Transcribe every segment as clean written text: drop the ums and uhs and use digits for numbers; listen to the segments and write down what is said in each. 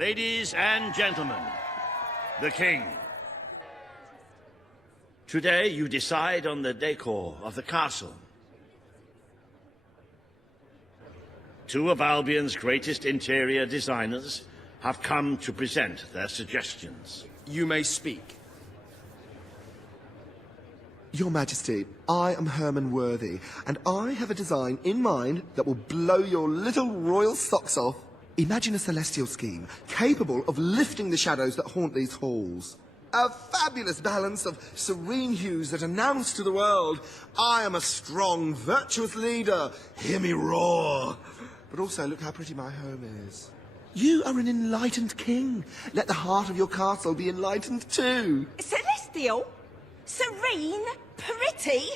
Ladies and gentlemen, the King. Today you decide on the decor of the castle. Two of Albion's greatest interior designers have come to present their suggestions. You may speak. Your Majesty, I am Herman Worthy, and I have a design in mind that will blow your little royal socks off. Imagine a celestial scheme capable of lifting the shadows that haunt these halls. A fabulous balance of serene hues that announce to the world, I am a strong, virtuous leader. Hear me roar. But also, look how pretty my home is. You are an enlightened king. Let the heart of your castle be enlightened too. Celestial? Serene? Pretty?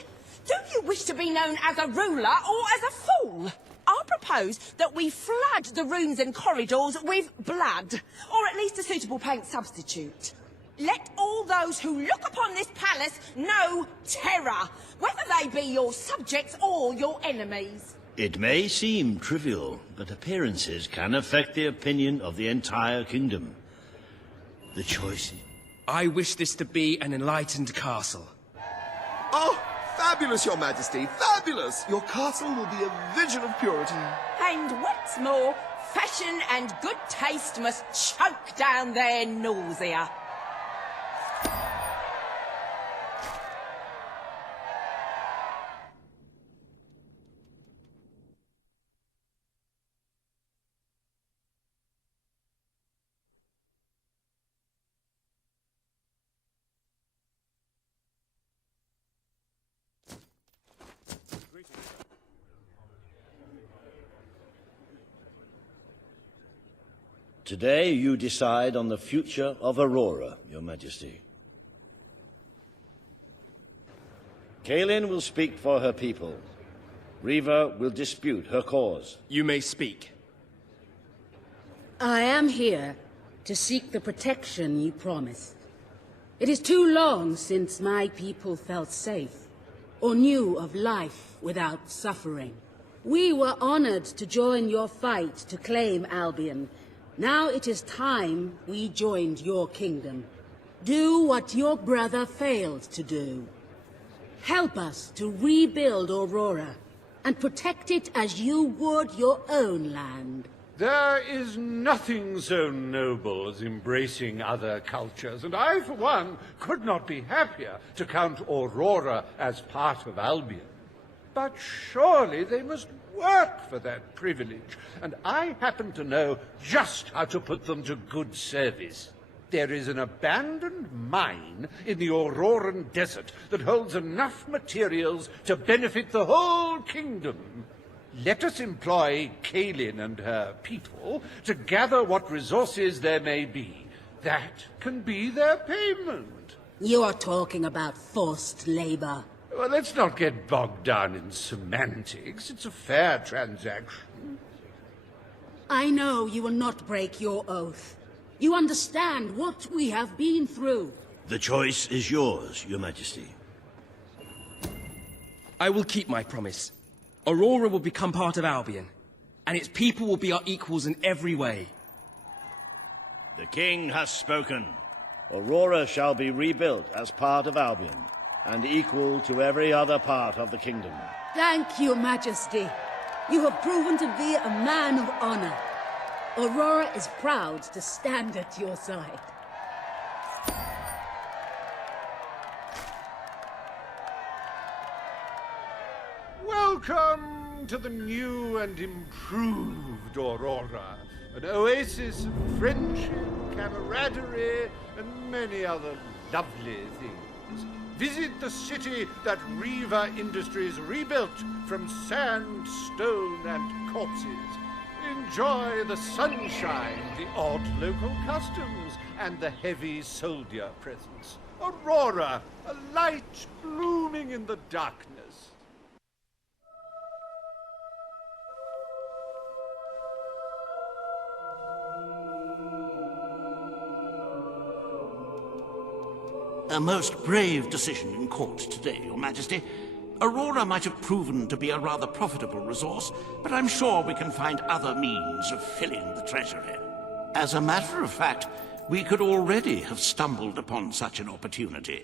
Do you wish to be known as a ruler or as a fool? I propose that we flood the rooms and corridors with blood, or at least a suitable paint substitute. Let all those who look upon this palace know terror, whether they be your subjects or your enemies. It may seem trivial, but appearances can affect the opinion of the entire kingdom. The choice is... I wish this to be an enlightened castle. Oh, fabulous, Your Majesty, fabulous! Your castle will be a vision of purity. And what's more, fashion and good taste must choke down their nausea. Today you decide on the future of Aurora, Your Majesty. Kaelin will speak for her people. Riva will dispute her cause. You may speak. I am here to seek the protection you promised. It is too long since my people felt safe, or knew of life without suffering. We were honored to join your fight to claim Albion. Now it is time we joined your kingdom. Do what your brother failed to do. Help us to rebuild Aurora, and protect it as you would your own land. There is nothing so noble as embracing other cultures, and I, for one, could not be happier to count Aurora as part of Albion. But surely they must work for that privilege, and I happen to know just how to put them to good service. There is an abandoned mine in the Auroran desert that holds enough materials to benefit the whole kingdom. Let us employ Kaelin and her people to gather what resources there may be. That can be their payment. You are talking about forced labor. Well, let's not get bogged down in semantics. It's a fair transaction. I know you will not break your oath. You understand what we have been through. The choice is yours, Your Majesty. I will keep my promise. Aurora will become part of Albion, and its people will be our equals in every way. The King has spoken. Aurora shall be rebuilt as part of Albion, and equal to every other part of the kingdom. Thank you, Majesty. You have proven to be a man of honor. Aurora is proud to stand at your side. Welcome to the new and improved Aurora, an oasis of friendship, camaraderie, and many other lovely things. Visit the city that Riva Industries rebuilt from sand, stone, and corpses. Enjoy the sunshine, the odd local customs, and the heavy soldier presence. Aurora, a light blooming in the darkness. A most brave decision in court today, Your Majesty. Aurora might have proven to be a rather profitable resource, but I'm sure we can find other means of filling the treasury. As a matter of fact, we could already have stumbled upon such an opportunity.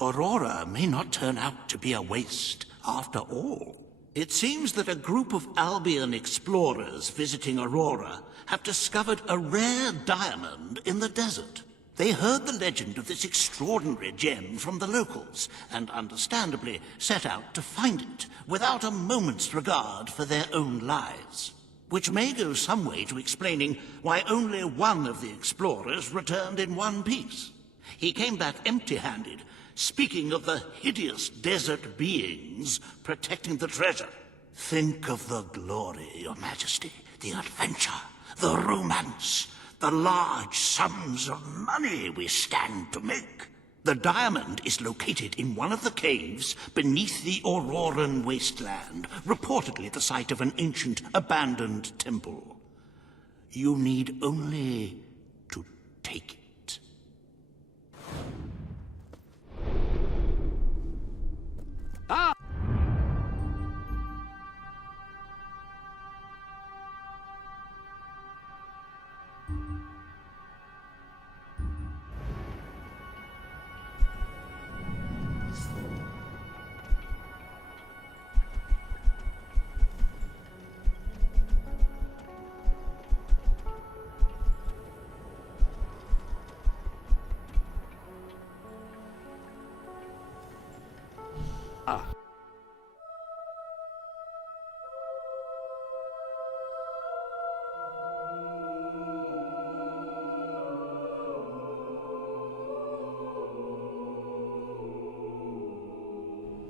Aurora may not turn out to be a waste after all. It seems that a group of Albion explorers visiting Aurora have discovered a rare diamond in the desert. They heard the legend of this extraordinary gem from the locals, and understandably set out to find it, without a moment's regard for their own lives. Which may go some way to explaining why only one of the explorers returned in one piece. He came back empty-handed, speaking of the hideous desert beings protecting the treasure. Think of the glory, Your Majesty, the adventure, the romance, the large sums of money we stand to make. The diamond is located in one of the caves beneath the Auroran wasteland, reportedly the site of an ancient, abandoned temple. You need only to take it. Ah!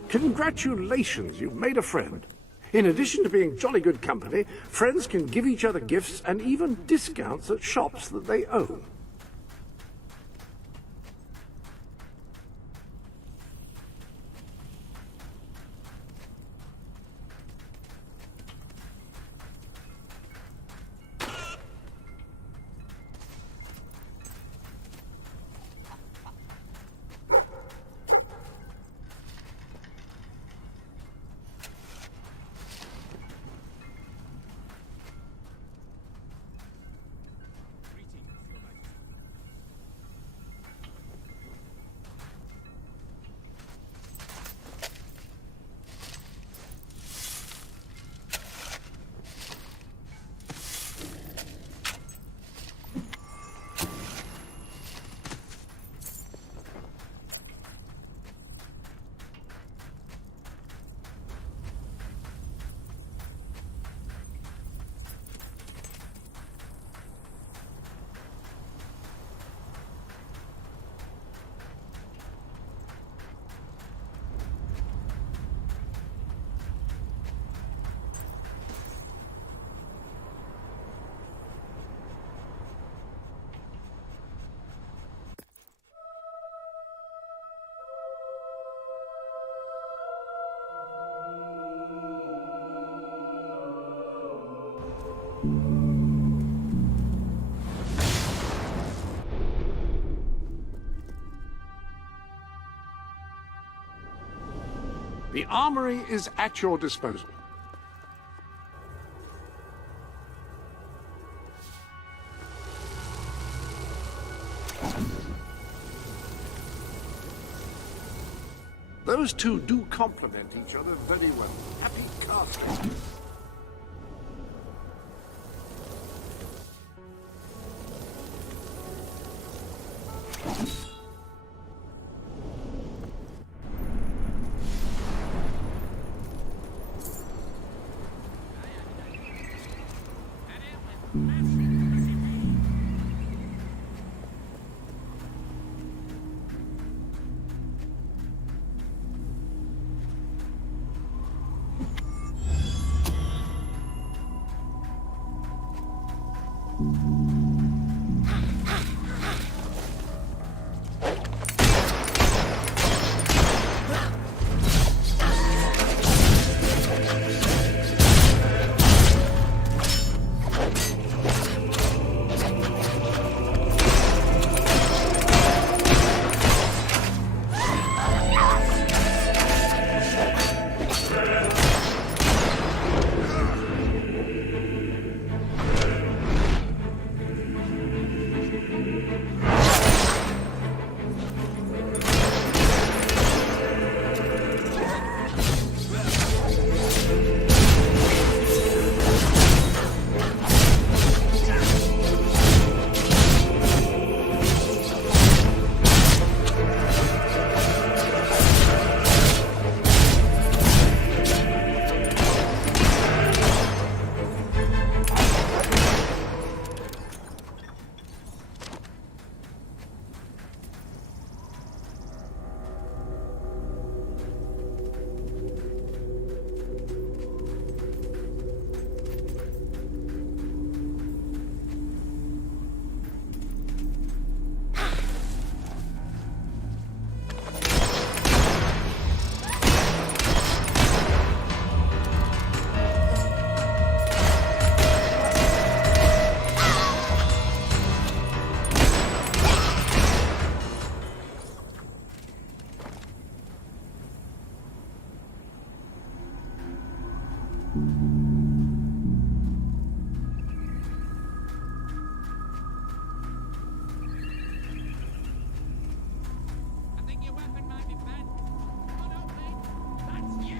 Congratulations, you've made a friend. In addition to being jolly good company, friends can give each other gifts and even discounts at shops that they own. The armory is at your disposal. Those two do complement each other very well. Happy casting. I think your weapon might be bent. Come on, help me. That's you!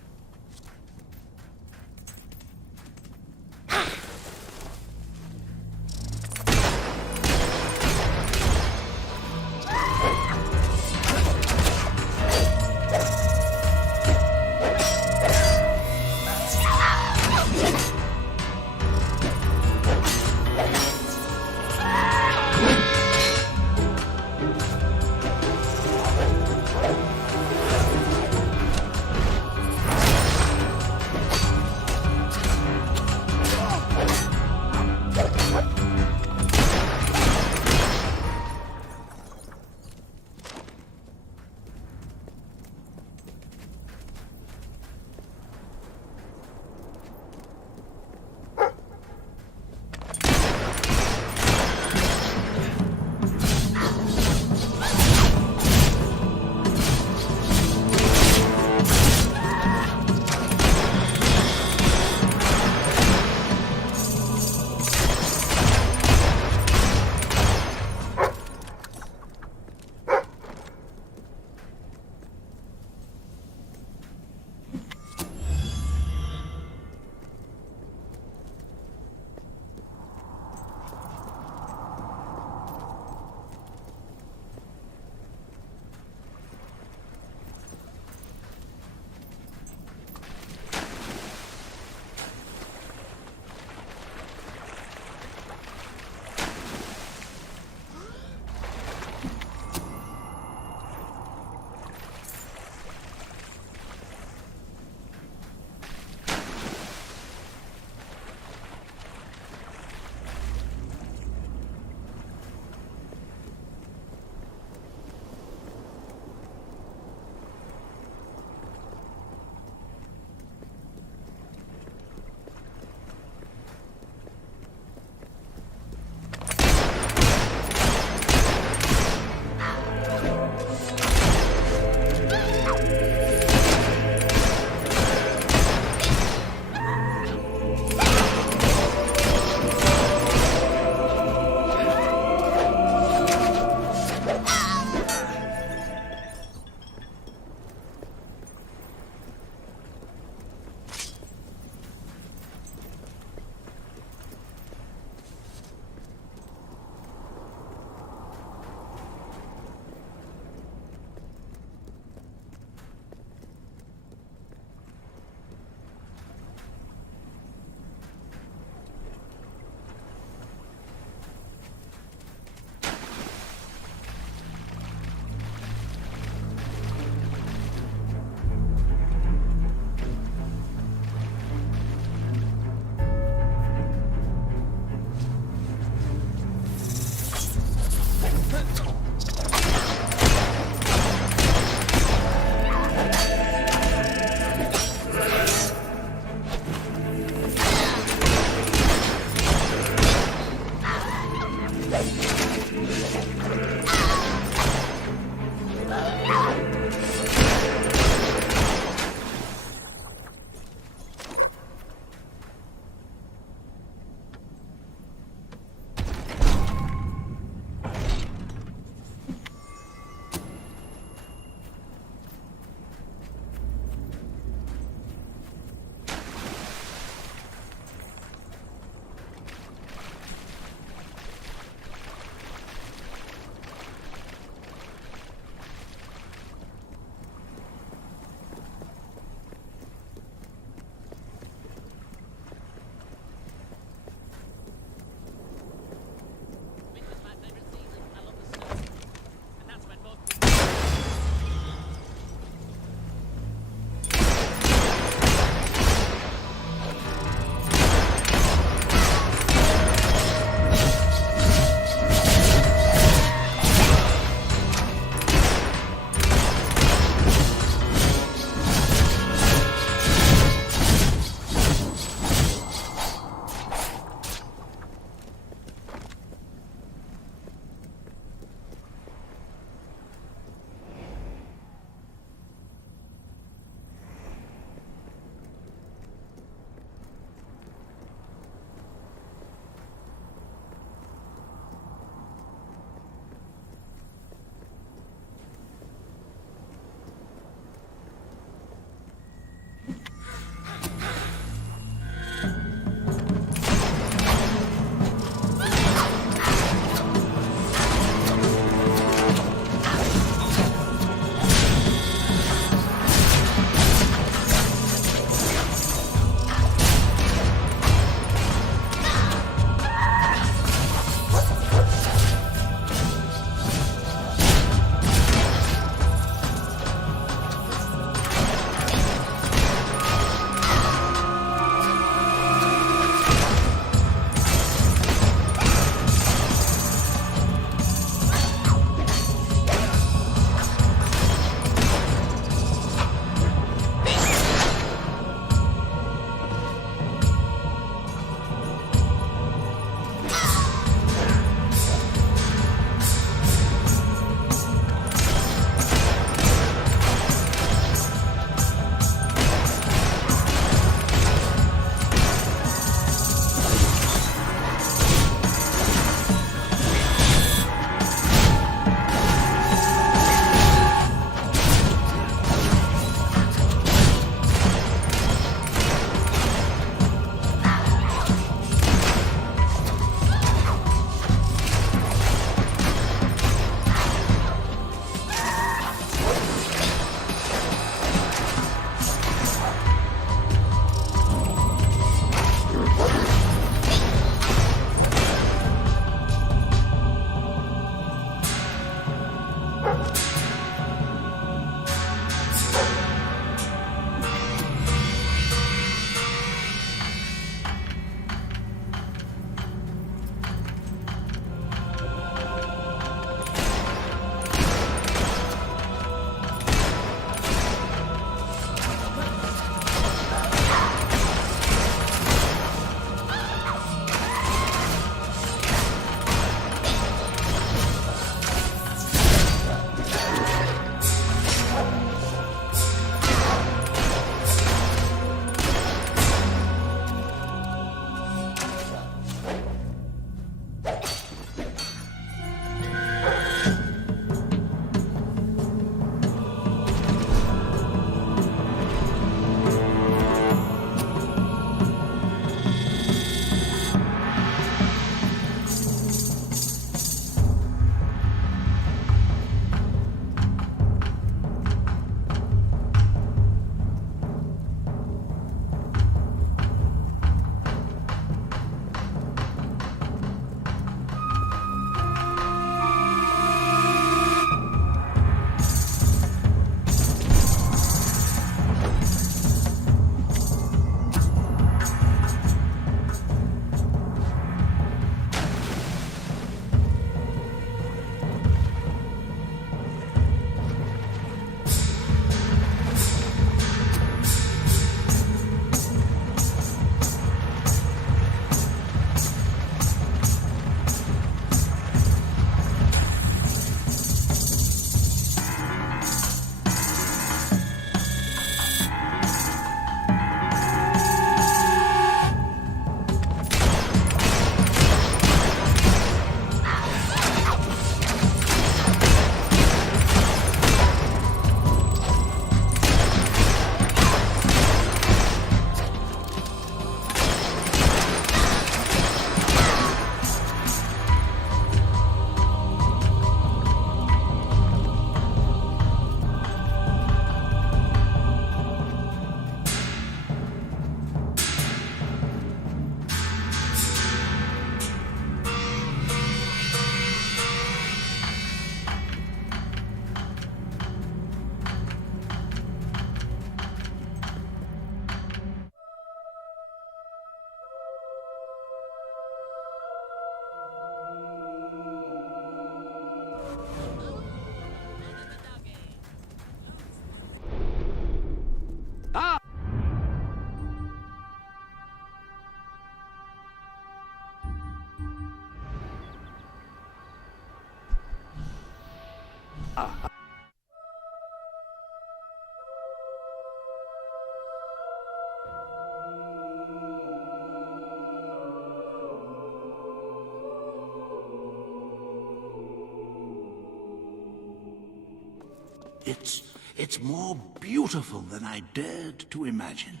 It's more beautiful than I dared to imagine.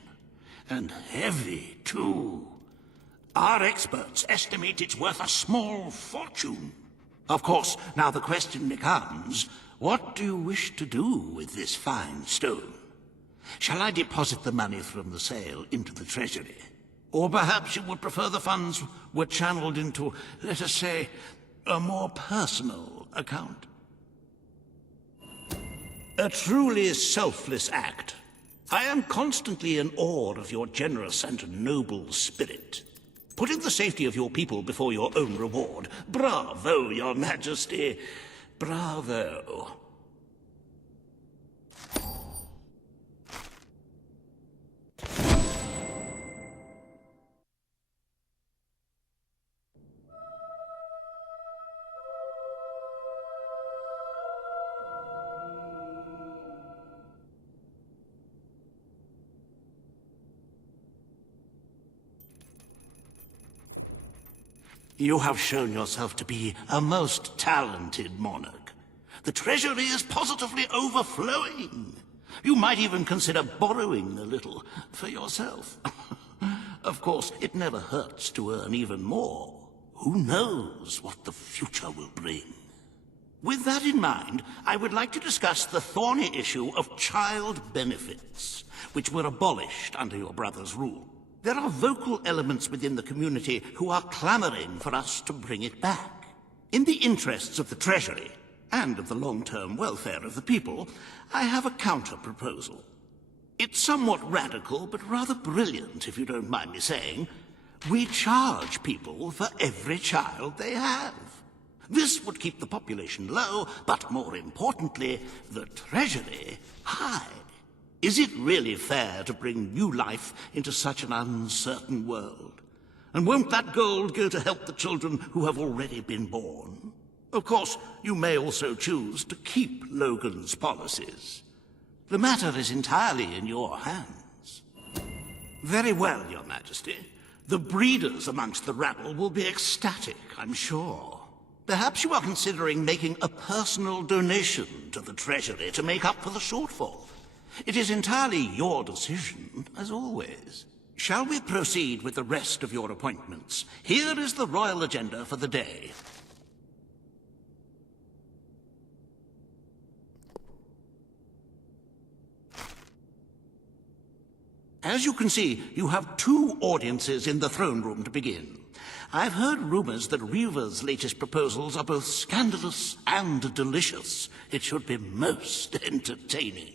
And heavy, too. Our experts estimate it's worth a small fortune. Of course, now the question becomes, what do you wish to do with this fine stone? Shall I deposit the money from the sale into the treasury? Or perhaps you would prefer the funds were channeled into, let us say, a more personal account? A truly selfless act. I am constantly in awe of your generous and noble spirit. Putting the safety of your people before your own reward. Bravo, Your Majesty. Bravo. You have shown yourself to be a most talented monarch. The treasury is positively overflowing. You might even consider borrowing a little for yourself. Of course, it never hurts to earn even more. Who knows what the future will bring? With that in mind, I would like to discuss the thorny issue of child benefits, which were abolished under your brother's rule. There are vocal elements within the community who are clamoring for us to bring it back. In the interests of the Treasury, and of the long-term welfare of the people, I have a counter-proposal. It's somewhat radical, but rather brilliant, if you don't mind me saying. We charge people for every child they have. This would keep the population low, but more importantly, the Treasury high. Is it really fair to bring new life into such an uncertain world? And won't that gold go to help the children who have already been born? Of course, you may also choose to keep Logan's policies. The matter is entirely in your hands. Very well, Your Majesty. The breeders amongst the rabble will be ecstatic, I'm sure. Perhaps you are considering making a personal donation to the Treasury to make up for the shortfall. It is entirely your decision, as always. Shall we proceed with the rest of your appointments? Here is the royal agenda for the day. As you can see, you have 2 audiences in the throne room to begin. I've heard rumors that Reaver's latest proposals are both scandalous and delicious. It should be most entertaining.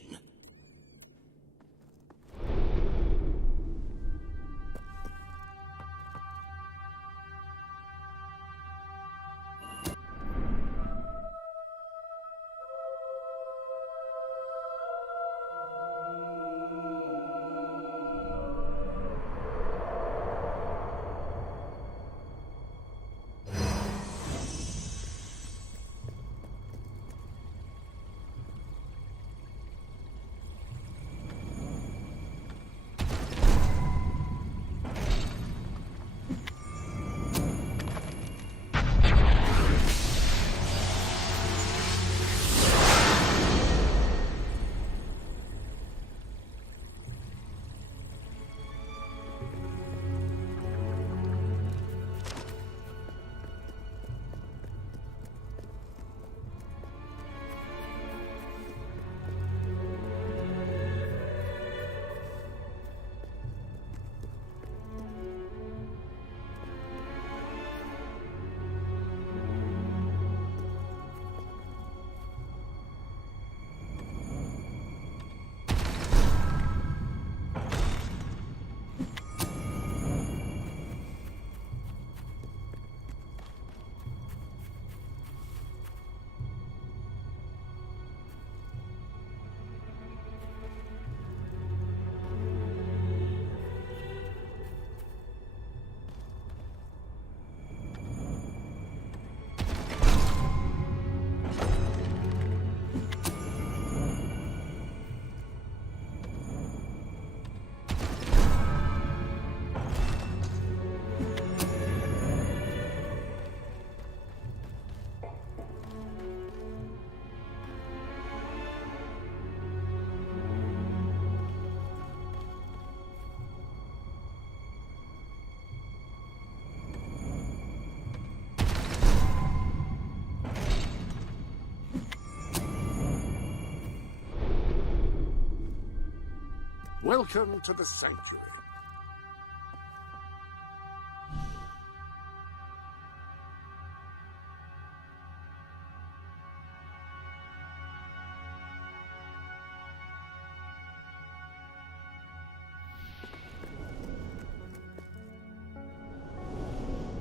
Welcome to the Sanctuary.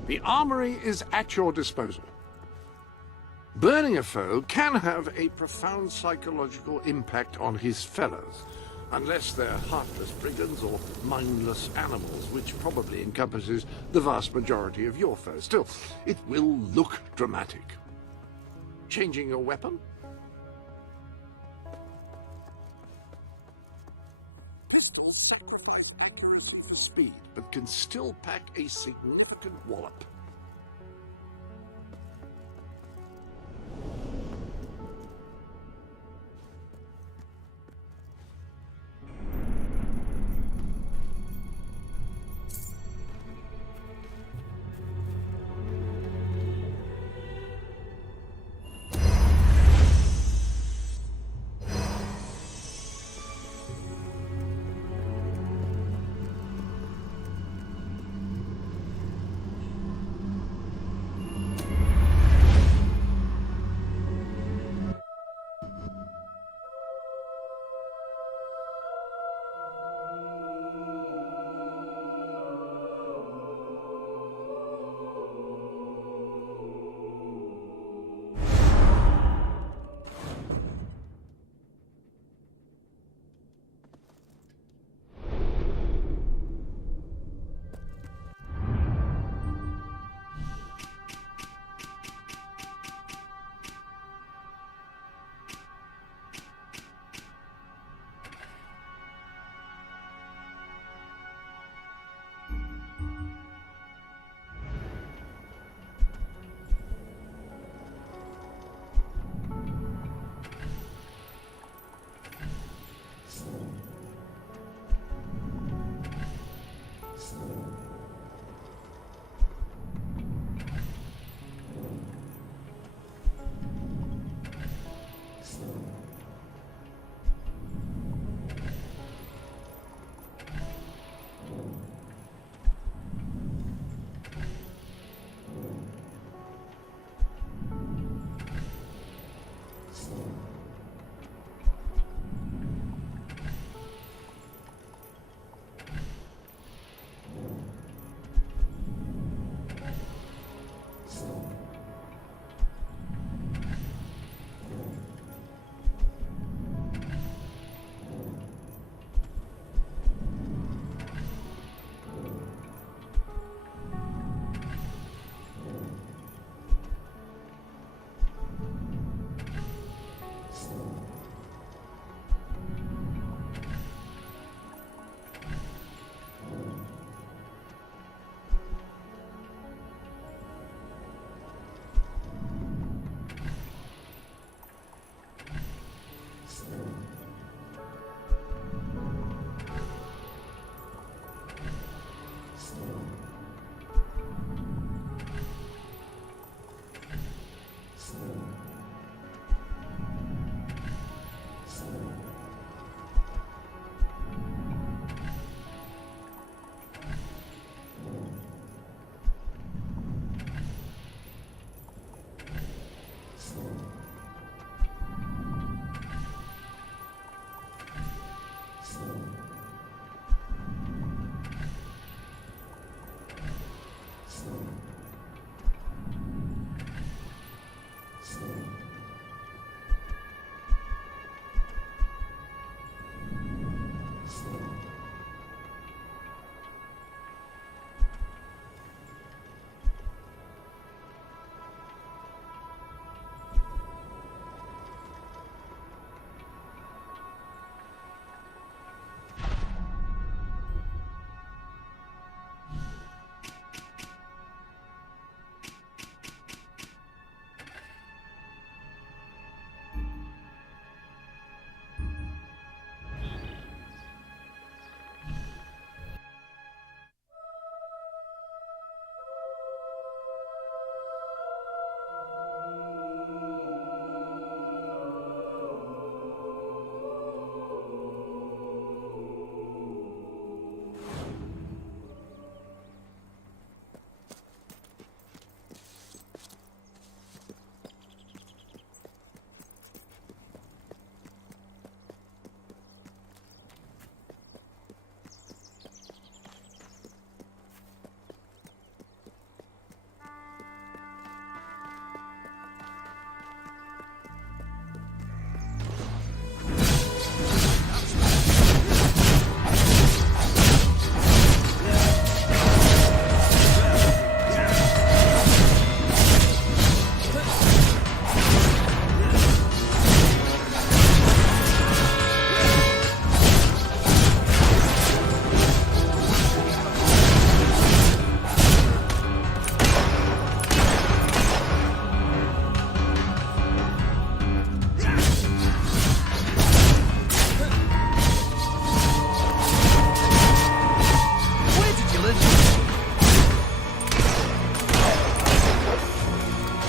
The armory is at your disposal. Burning a foe can have a profound psychological impact on his fellows, unless they're heartless brigands or mindless animals, which probably encompasses the vast majority of your foes. Still, it will look dramatic. Changing your weapon? Pistols sacrifice accuracy for speed, but can still pack a significant wallop.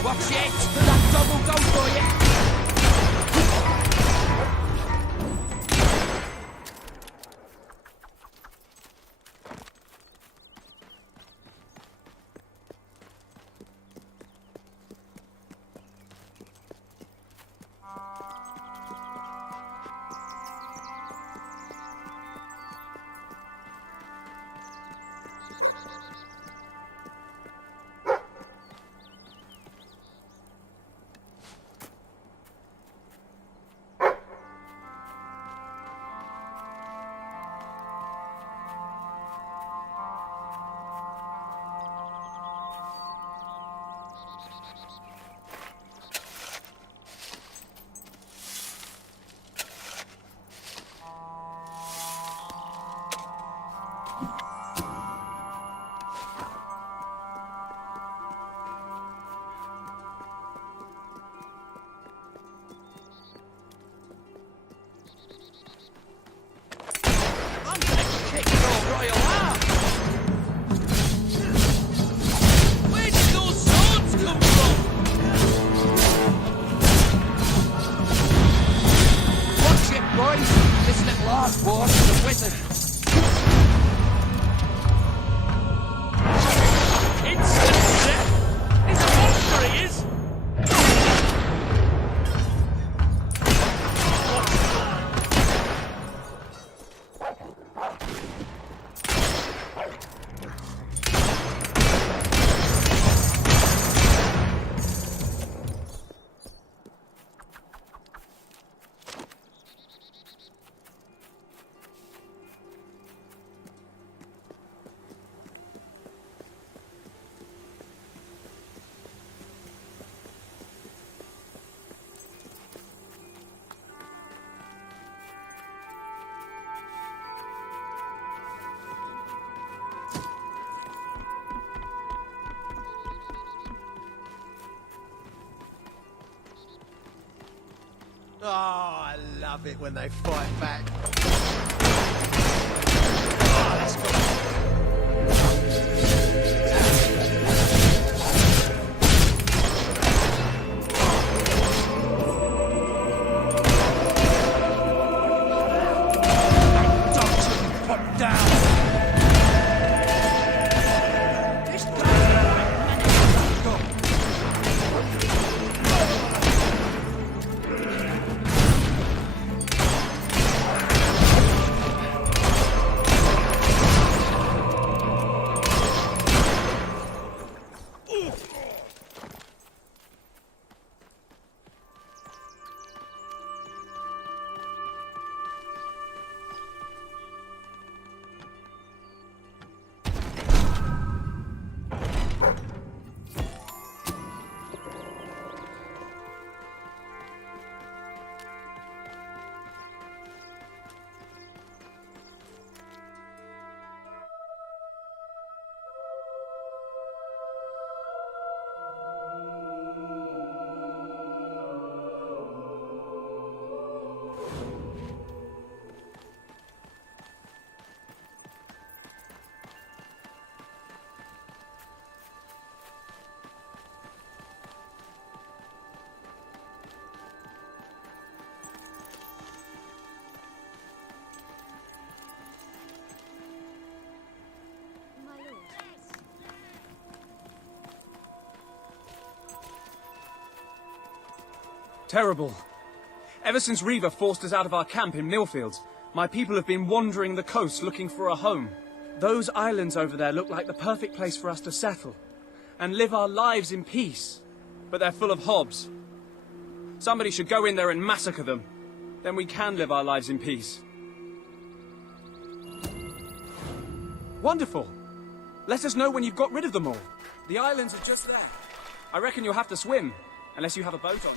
Watch it! That dog will go for you! Oh, I love it when they fight back. Oh, that's Terrible. Ever since Reaver forced us out of our camp in Millfields, my people have been wandering the coast looking for a home. Those islands over there look like the perfect place for us to settle and live our lives in peace. But they're full of hobs. Somebody should go in there and massacre them. Then we can live our lives in peace. Wonderful. Let us know when you've got rid of them all. The islands are just there. I reckon you'll have to swim, unless you have a boat on.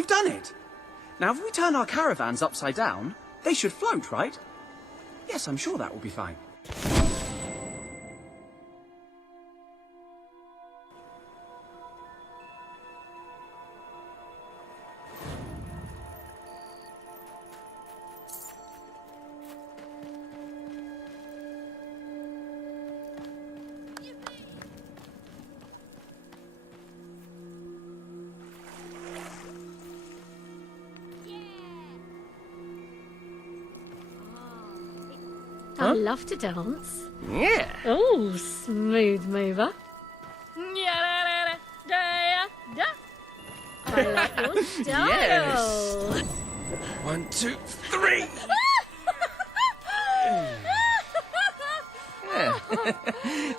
You've done it! Now, if we turn our caravans upside down, they should float, right? Yes, I'm sure that will be fine. I love to dance. Yeah. Oh, smooth mover. I like your style. Yes. 1, 2, 3. Yeah.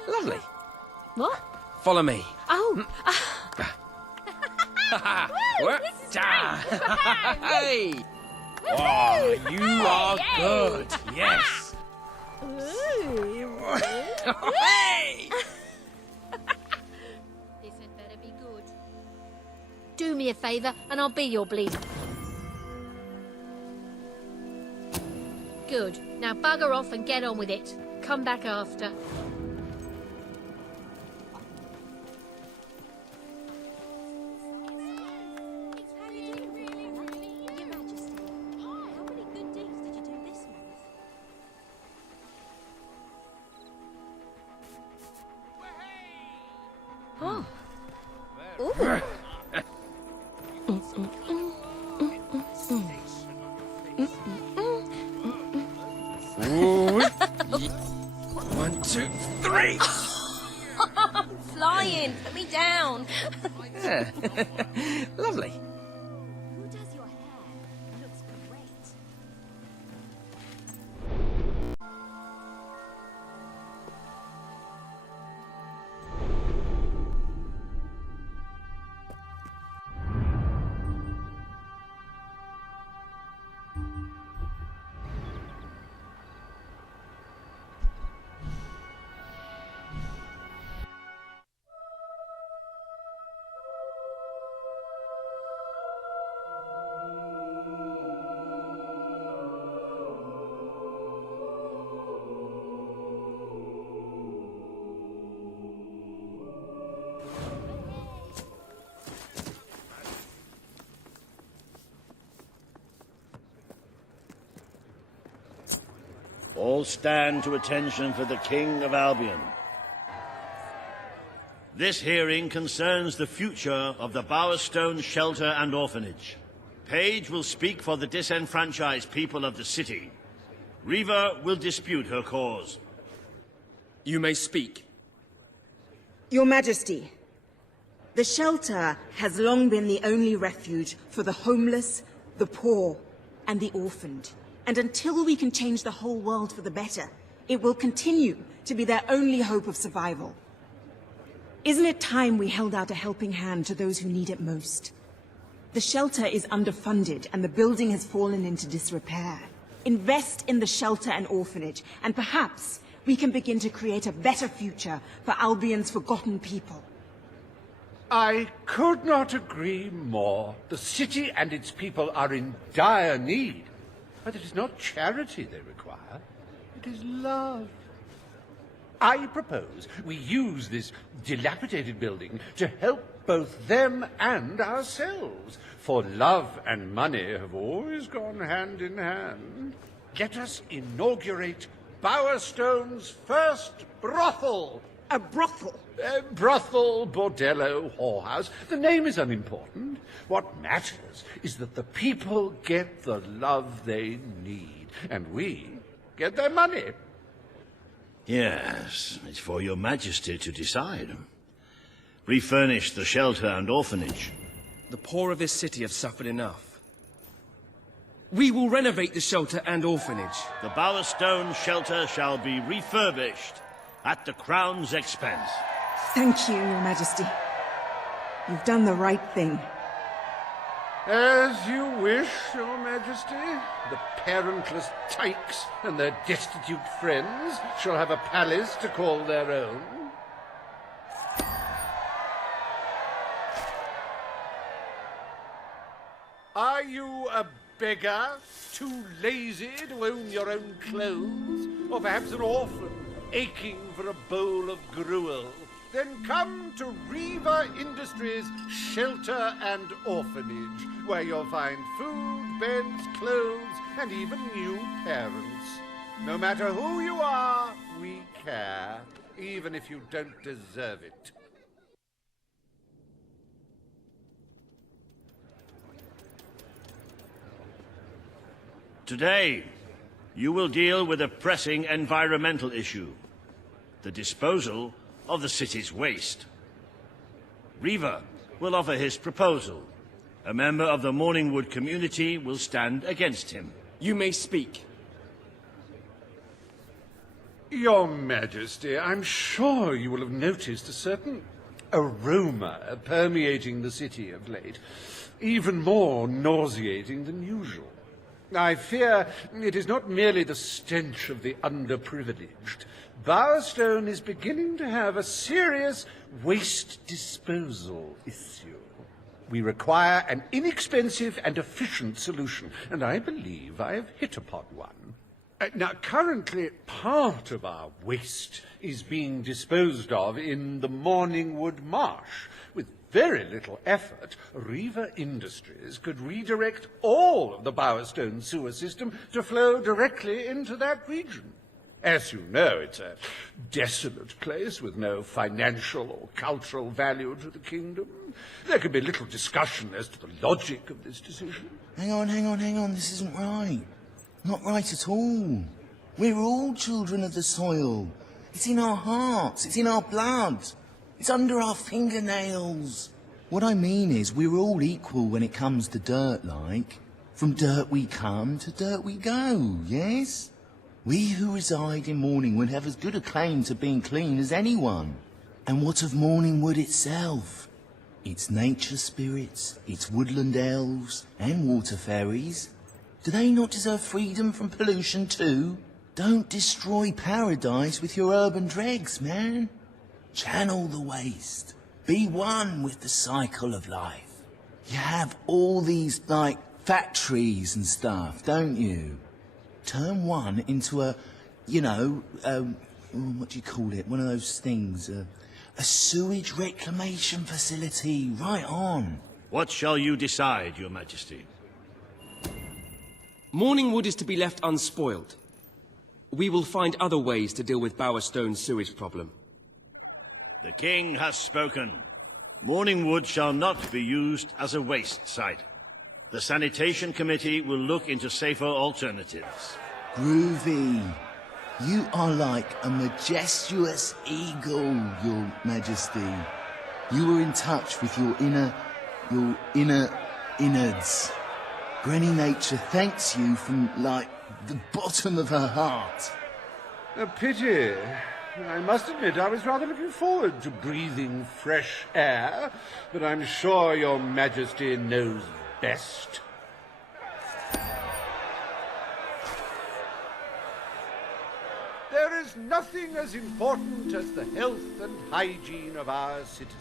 Lovely. What? Follow me. Oh. This is hey. Oh, you are good. Yes. Hey. This had better be good. Do me a favour and I'll be your bleeder. Good. Now bugger off and get on with it. Come back after. Oh. Ooh. 1, 2, 3. I'm flying. Put me down. Yeah. Lovely. Who does your hair? Looks great. All stand to attention for the King of Albion. This hearing concerns the future of the Bowerstone Shelter and Orphanage. Page will speak for the disenfranchised people of the city. Reva will dispute her cause. You may speak. Your Majesty, the shelter has long been the only refuge for the homeless, the poor, and the orphaned. And until we can change the whole world for the better, it will continue to be their only hope of survival. Isn't it time we held out a helping hand to those who need it most? The shelter is underfunded and the building has fallen into disrepair. Invest in the shelter and orphanage, and perhaps we can begin to create a better future for Albion's forgotten people. I could not agree more. The city and its people are in dire need. But it is not charity they require, it is love. I propose we use this dilapidated building to help both them and ourselves, for love and money have always gone hand in hand. Let us inaugurate Bowerstone's first brothel. A brothel? Brothel, bordello, whorehouse. The name is unimportant. What matters is that the people get the love they need, and we get their money. Yes, it's for your Majesty to decide. Refurnish the shelter and orphanage. The poor of this city have suffered enough. We will renovate the shelter and orphanage. The Bowerstone Shelter shall be refurbished at the Crown's expense. Thank you, Your Majesty. You've done the right thing. As you wish, Your Majesty. The parentless tykes and their destitute friends shall have a palace to call their own. Are you a beggar, too lazy to own your own clothes? Or perhaps an orphan, aching for a bowl of gruel? Then come to Riva Industries Shelter and Orphanage, where you'll find food, beds, clothes, and even new parents. No matter who you are, we care, even if you don't deserve it. Today, you will deal with a pressing environmental issue: the disposal of the city's waste. Riva will offer his proposal. A member of the Morningwood community will stand against him. You may speak. Your Majesty, I'm sure you will have noticed a certain aroma permeating the city of late, even more nauseating than usual. I fear it is not merely the stench of the underprivileged. Bowerstone is beginning to have a serious waste disposal issue. We require an inexpensive and efficient solution, and I believe I have hit upon one. Now, currently, part of our waste is being disposed of in the Morningwood Marsh. With very little effort, Riva Industries could redirect all of the Bowerstone sewer system to flow directly into that region. As you know, it's a desolate place with no financial or cultural value to the kingdom. There can be little discussion as to the logic of this decision. Hang on, this isn't right. Not right at all. We're all children of the soil. It's in our hearts, it's in our blood. It's under our fingernails. What I mean is, we're all equal when it comes to dirt, like. From dirt we come to dirt we go, yes? We who reside in Morningwood have as good a claim to being clean as anyone. And what of Morningwood itself? Its nature spirits, its woodland elves, and water fairies. Do they not deserve freedom from pollution too? Don't destroy paradise with your urban dregs, man. Channel the waste. Be one with the cycle of life. You have all these, like, factories and stuff, don't you? Turn one into a, what do you call it? One of those things, a sewage reclamation facility. Right on. What shall you decide, Your Majesty? Morningwood is to be left unspoiled. We will find other ways to deal with Bowerstone's sewage problem. The king has spoken. Morningwood shall not be used as a waste site. The sanitation committee will look into safer alternatives. Groovy. You are like a majestuous eagle, Your Majesty. You were in touch with your inner innards. Granny Nature thanks you from, like, the bottom of her heart. A pity. I must admit I was rather looking forward to breathing fresh air, but I'm sure Your Majesty knows best. There is nothing as important as the health and hygiene of our citizens.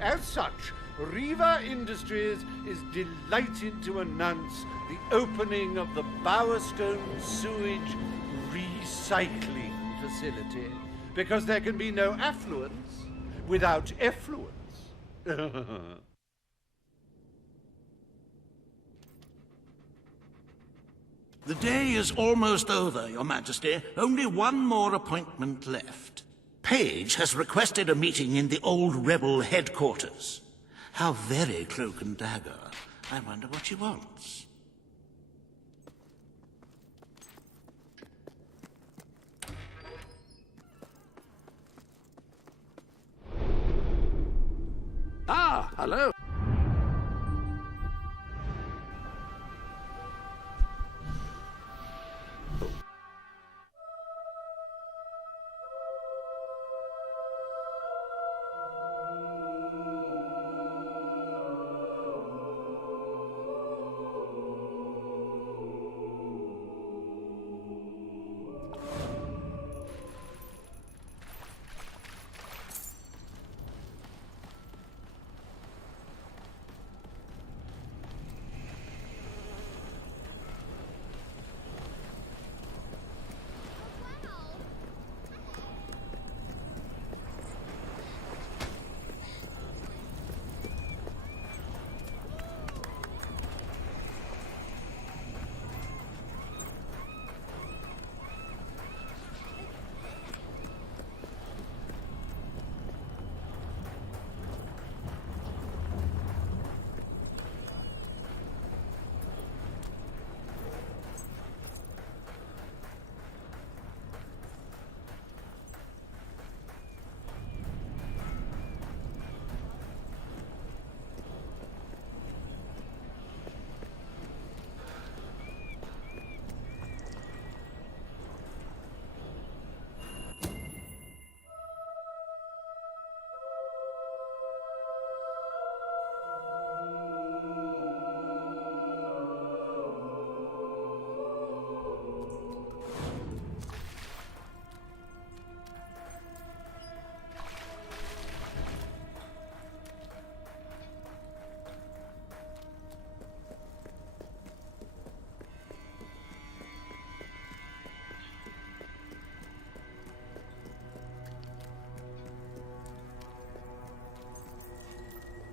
As such, Riva Industries is delighted to announce the opening of the Bowerstone Sewage Recycling Facility, because there can be no affluence without effluence. The day is almost over, Your Majesty. Only one more appointment left. Page has requested a meeting in the old rebel headquarters. How very cloak and dagger. I wonder what she wants. Ah, hello.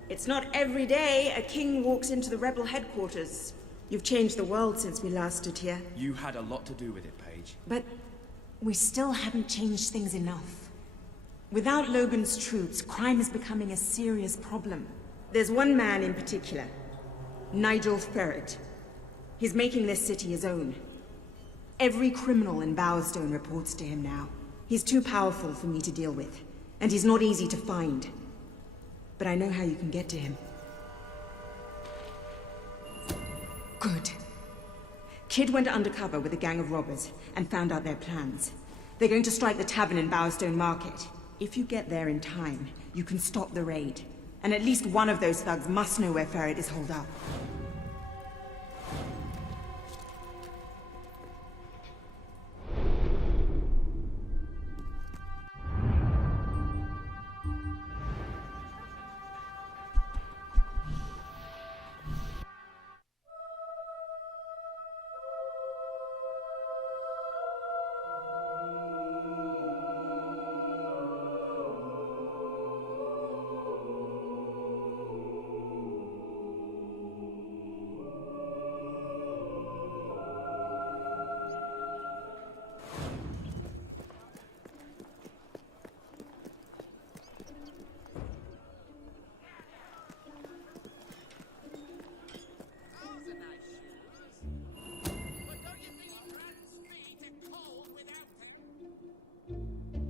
It's not every day a king walks into the rebel headquarters. You've changed the world since we last stood here. You had a lot to do with it, Paige. But we still haven't changed things enough. Without Logan's troops, crime is becoming a serious problem. There's one man in particular, Nigel Ferret. He's making this city his own. Every criminal in Bowerstone reports to him now. He's too powerful for me to deal with, and he's not easy to find. But I know how you can get to him. Good. Kid went undercover with a gang of robbers and found out their plans. They're going to strike the tavern in Bowerstone Market. If you get there in time, you can stop the raid. And at least one of those thugs must know where Ferret is holed up.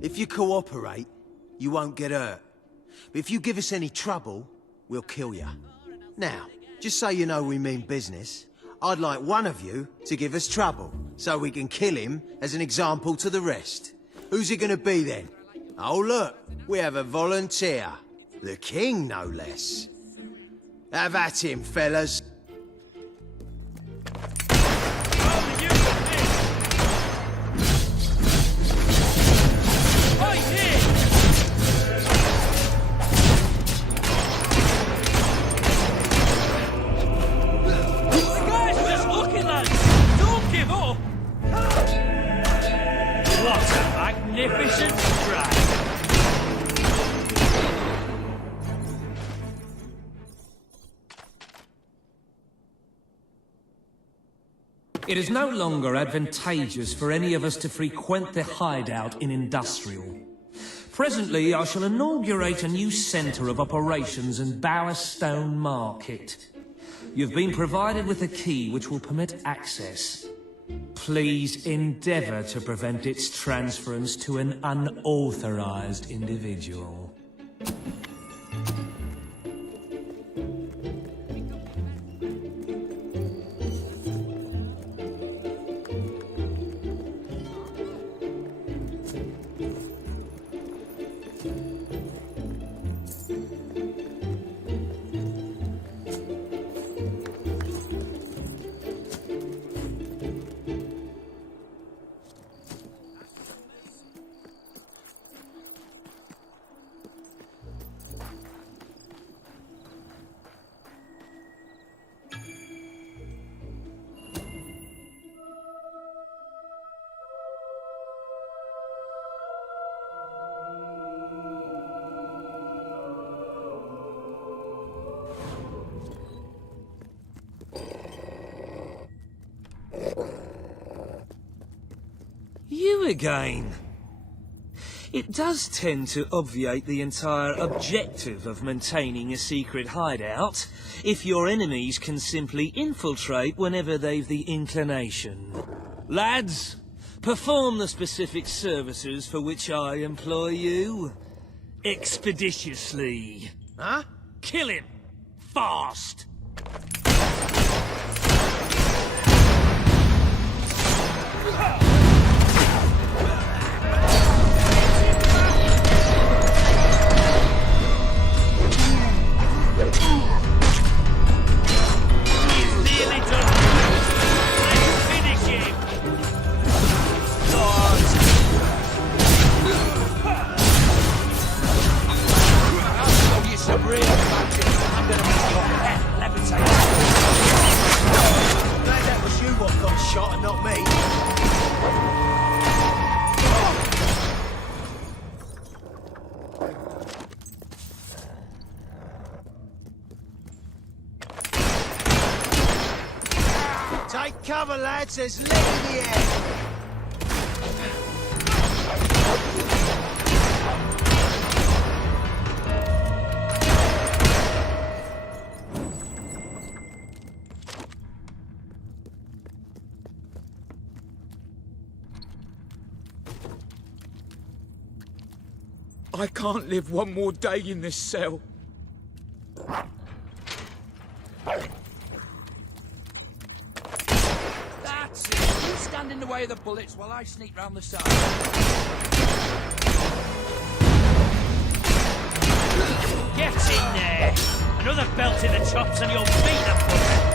If you cooperate, you won't get hurt. But if you give us any trouble, we'll kill you. Now, just so you know we mean business, I'd like one of you to give us trouble, so we can kill him as an example to the rest. Who's it gonna be then? Oh look, we have a volunteer. The king, no less. Have at him, fellas. It is no longer advantageous for any of us to frequent the hideout in Industrial. Presently, I shall inaugurate a new centre of operations in Bowerstone Market. You've been provided with a key which will permit access. Please endeavour to prevent its transference to an unauthorised individual. You again. It does tend to obviate the entire objective of maintaining a secret hideout, if your enemies can simply infiltrate whenever they've the inclination. Lads, perform the specific services for which I employ you. Expeditiously. Huh? Kill him! Fast! Shot and not me. Take cover, lads, there's lead in the air! I can't live one more day in this cell. That's it. You stand in the way of the bullets while I sneak round the side. Get in there! Another belt in the chops and you'll beat the foot.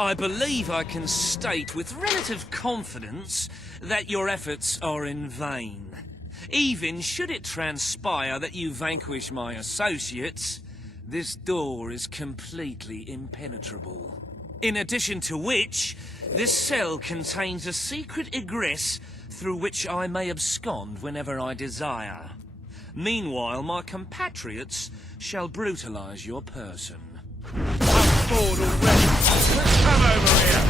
I believe I can state with relative confidence that your efforts are in vain. Even should it transpire that you vanquish my associates, this door is completely impenetrable. In addition to which, this cell contains a secret egress through which I may abscond whenever I desire. Meanwhile, my compatriots shall brutalize your person. I'm bored already. Come over here.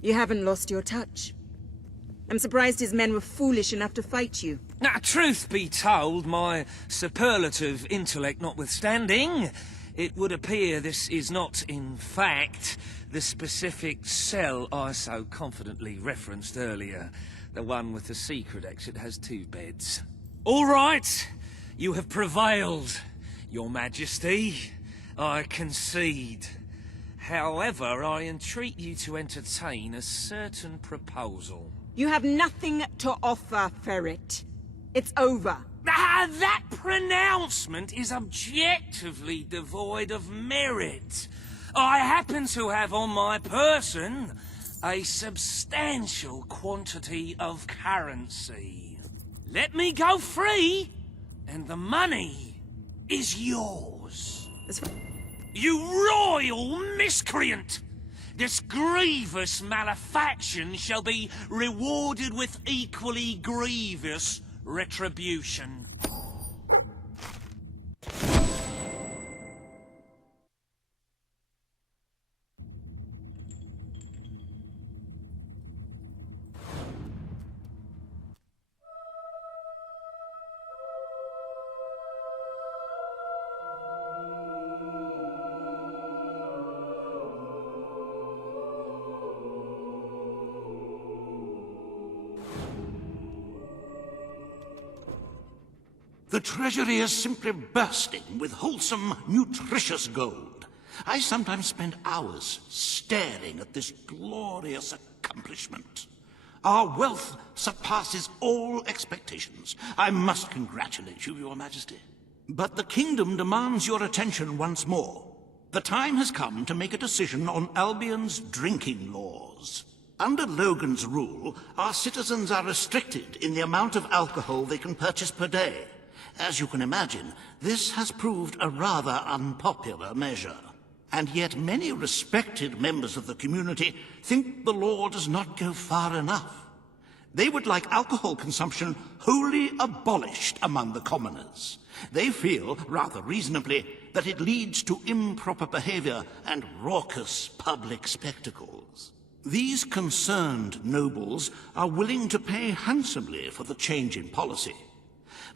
You haven't lost your touch. I'm surprised his men were foolish enough to fight you. Now, truth be told, my superlative intellect notwithstanding, it would appear this is not, in fact, the specific cell I so confidently referenced earlier. The one with the secret exit has 2 beds. All right, you have prevailed, Your Majesty. I concede. However, I entreat you to entertain a certain proposal. You have nothing to offer, Ferret. It's over. Ah, that pronouncement is objectively devoid of merit. I happen to have on my person a substantial quantity of currency. Let me go free, and the money is yours. You royal miscreant! This grievous malefaction shall be rewarded with equally grievous retribution. The treasury is simply bursting with wholesome, nutritious gold. I sometimes spend hours staring at this glorious accomplishment. Our wealth surpasses all expectations. I must congratulate you, Your Majesty. But the kingdom demands your attention once more. The time has come to make a decision on Albion's drinking laws. Under Logan's rule, our citizens are restricted in the amount of alcohol they can purchase per day. As you can imagine, this has proved a rather unpopular measure. And yet many respected members of the community think the law does not go far enough. They would like alcohol consumption wholly abolished among the commoners. They feel, rather reasonably, that it leads to improper behavior and raucous public spectacles. These concerned nobles are willing to pay handsomely for the change in policy.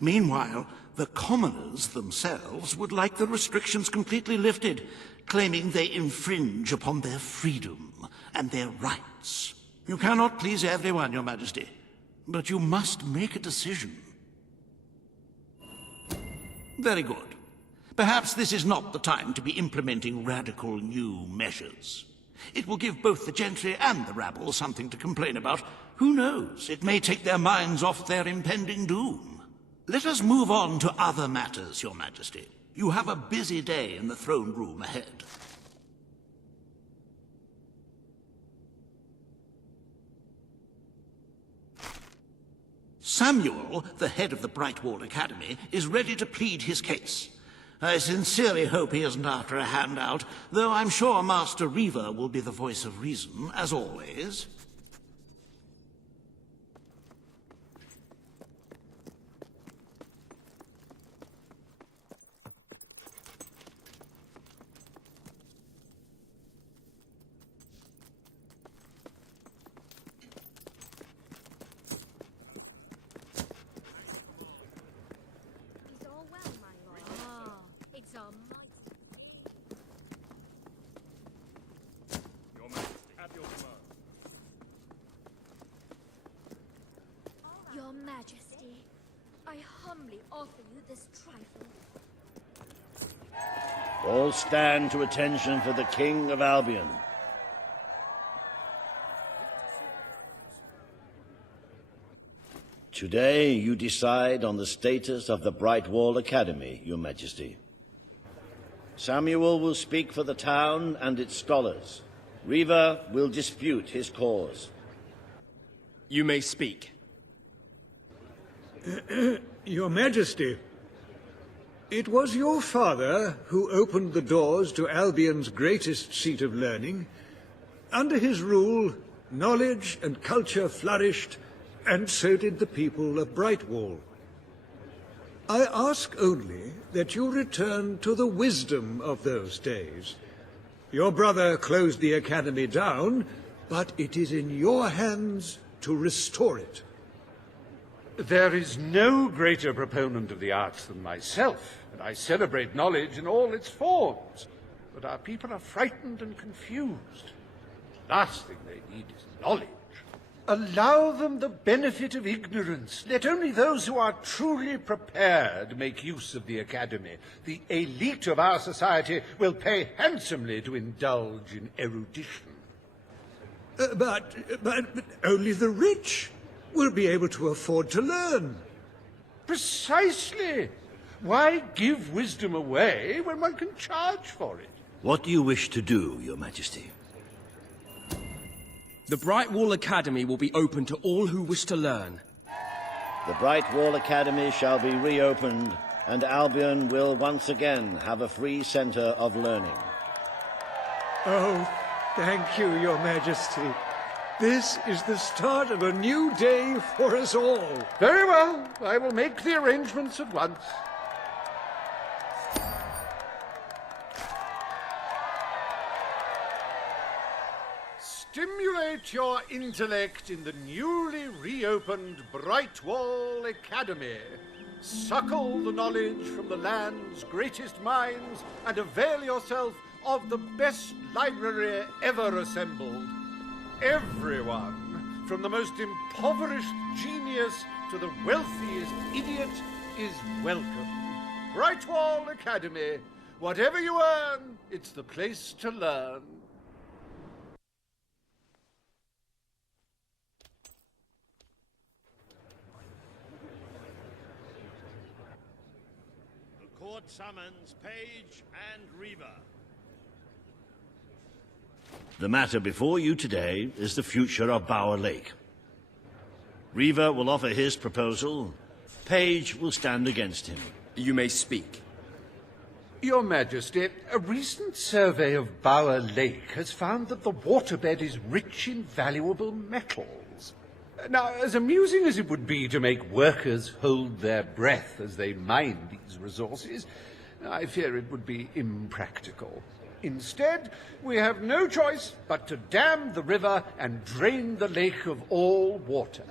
Meanwhile, the commoners themselves would like the restrictions completely lifted, claiming they infringe upon their freedom and their rights. You cannot please everyone, Your Majesty, but you must make a decision. Very good. Perhaps this is not the time to be implementing radical new measures. It will give both the gentry and the rabble something to complain about. Who knows? It may take their minds off their impending doom. Let us move on to other matters, Your Majesty. You have a busy day in the throne room ahead. Samuel, the head of the Brightwall Academy, is ready to plead his case. I sincerely hope he isn't after a handout, though I'm sure Master Reaver will be the voice of reason, as always. Your Majesty, I humbly offer you this trifle. All stand to attention for the King of Albion. Today you decide on the status of the Brightwall Academy, Your Majesty. Samuel will speak for the town and its scholars. Reaver will dispute his cause. You may speak. Your Majesty, it was your father who opened the doors to Albion's greatest seat of learning. Under his rule, knowledge and culture flourished, and so did the people of Brightwall. I ask only that you return to the wisdom of those days. Your brother closed the academy down, but it is in your hands to restore it. There is no greater proponent of the arts than myself, and I celebrate knowledge in all its forms. But our people are frightened and confused. The last thing they need is knowledge. Allow them the benefit of ignorance. Let only those who are truly prepared make use of the academy. The elite of our society will pay handsomely to indulge in erudition. But only the rich will be able to afford to learn. Precisely. Why give wisdom away when one can charge for it? What do you wish to do, Your Majesty? The Brightwall Academy will be open to all who wish to learn. The Brightwall Academy shall be reopened, and Albion will once again have a free centre of learning. Oh, thank you, Your Majesty. This is the start of a new day for us all. Very well. I will make the arrangements at once. Stimulate your intellect in the newly reopened Brightwall Academy. Suckle the knowledge from the land's greatest minds and avail yourself of the best library ever assembled. Everyone, from the most impoverished genius to the wealthiest idiot, is welcome. Brightwall Academy. Whatever you earn, it's the place to learn. The court summons Page and Reaver. The matter before you today is the future of Bower Lake. Reaver will offer his proposal. Page will stand against him. You may speak. Your Majesty, a recent survey of Bower Lake has found that the waterbed is rich in valuable metals. Now, as amusing as it would be to make workers hold their breath as they mine these resources, I fear it would be impractical. Instead, we have no choice but to dam the river and drain the lake of all water.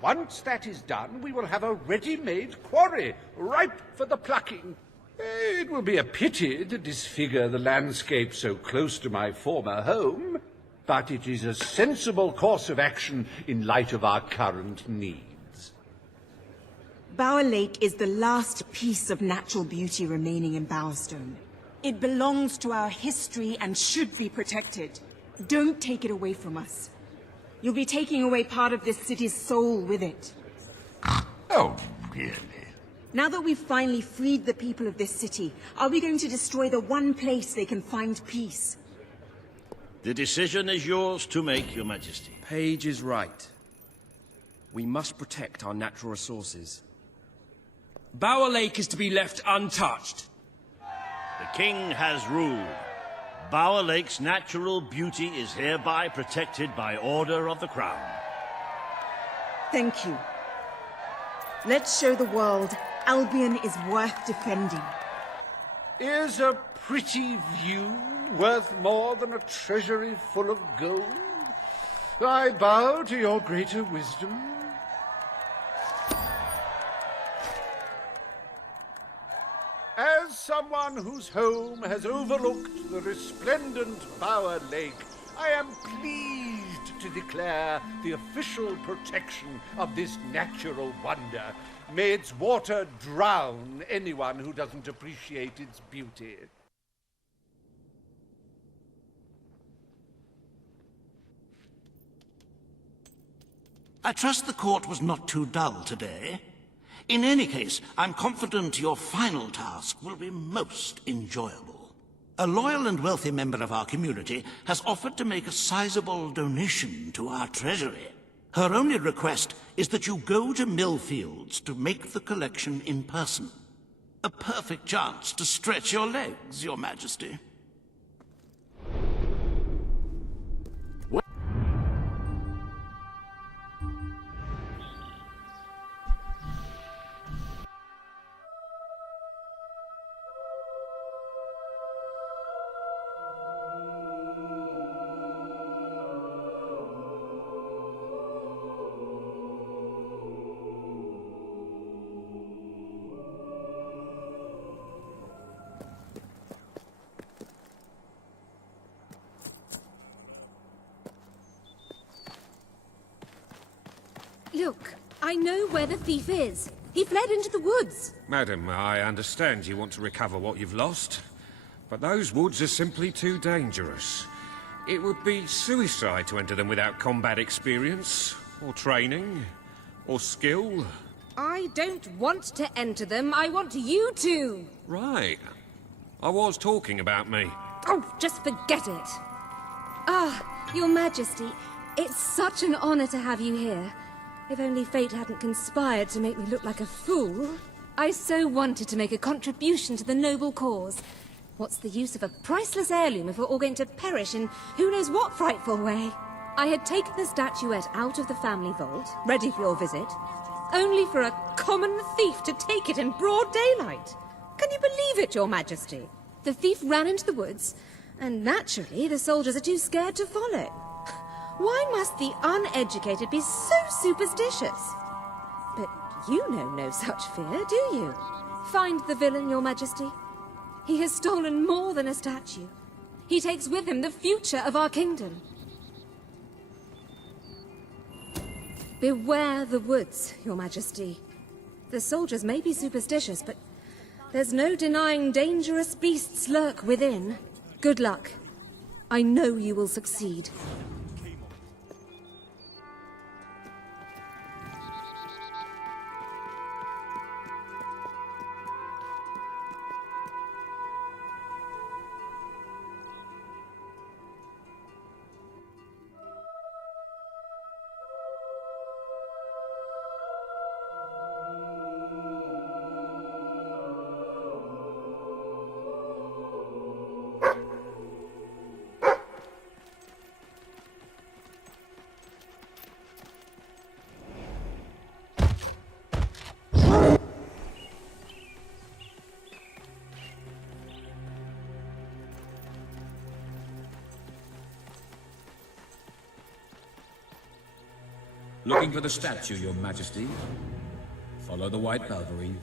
Once that is done, we will have a ready-made quarry, ripe for the plucking. It will be a pity to disfigure the landscape so close to my former home, but it is a sensible course of action in light of our current needs. Bower Lake is the last piece of natural beauty remaining in Bowerstone. It belongs to our history and should be protected. Don't take it away from us. You'll be taking away part of this city's soul with it. Oh, really? Now that we've finally freed the people of this city, are we going to destroy the one place they can find peace? The decision is yours to make, Your Majesty. Page is right. We must protect our natural resources. Bower Lake is to be left untouched. The King has ruled. Bower Lake's natural beauty is hereby protected by order of the Crown. Thank you. Let's show the world Albion is worth defending. Is a pretty view worth more than a treasury full of gold? I bow to your greater wisdom. As someone whose home has overlooked the resplendent Bower Lake, I am pleased to declare the official protection of this natural wonder. May its water drown anyone who doesn't appreciate its beauty. I trust the court was not too dull today. In any case, I'm confident your final task will be most enjoyable. A loyal and wealthy member of our community has offered to make a sizable donation to our treasury. Her only request is that you go to Millfields to make the collection in person. A perfect chance to stretch your legs, Your Majesty. Look, I know where the thief is. He fled into the woods. Madam, I understand you want to recover what you've lost, but those woods are simply too dangerous. It would be suicide to enter them without combat experience, or training, or skill. I don't want to enter them. I want you to. Right. I was talking about me. Oh, just forget it. Ah, Your Majesty, it's such an honor to have you here. If only fate hadn't conspired to make me look like a fool. I so wanted to make a contribution to the noble cause. What's the use of a priceless heirloom if we're all going to perish in who knows what frightful way? I had taken the statuette out of the family vault, ready for your visit, only for a common thief to take it in broad daylight. Can you believe it, Your Majesty? The thief ran into the woods, and naturally the soldiers are too scared to follow. Why must the uneducated be so superstitious? But you know no such fear, do you? Find the villain, Your Majesty. He has stolen more than a statue. He takes with him the future of our kingdom. Beware the woods, Your Majesty. The soldiers may be superstitious, but there's no denying dangerous beasts lurk within. Good luck. I know you will succeed. Looking for the statue, Your Majesty. Follow the white Balverine.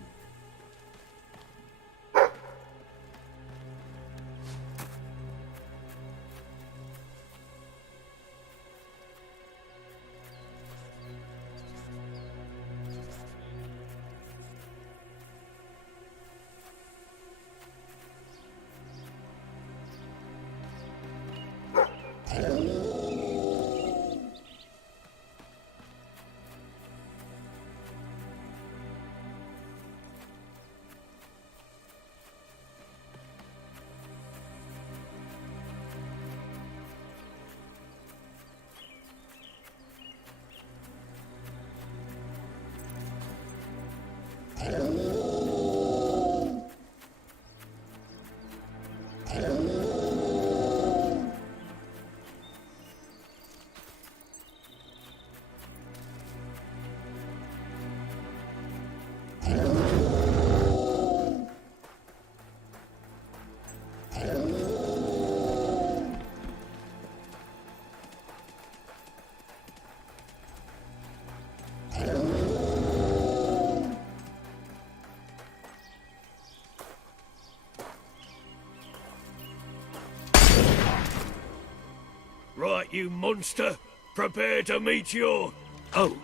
Right, you monster. Prepare to meet your... Oh,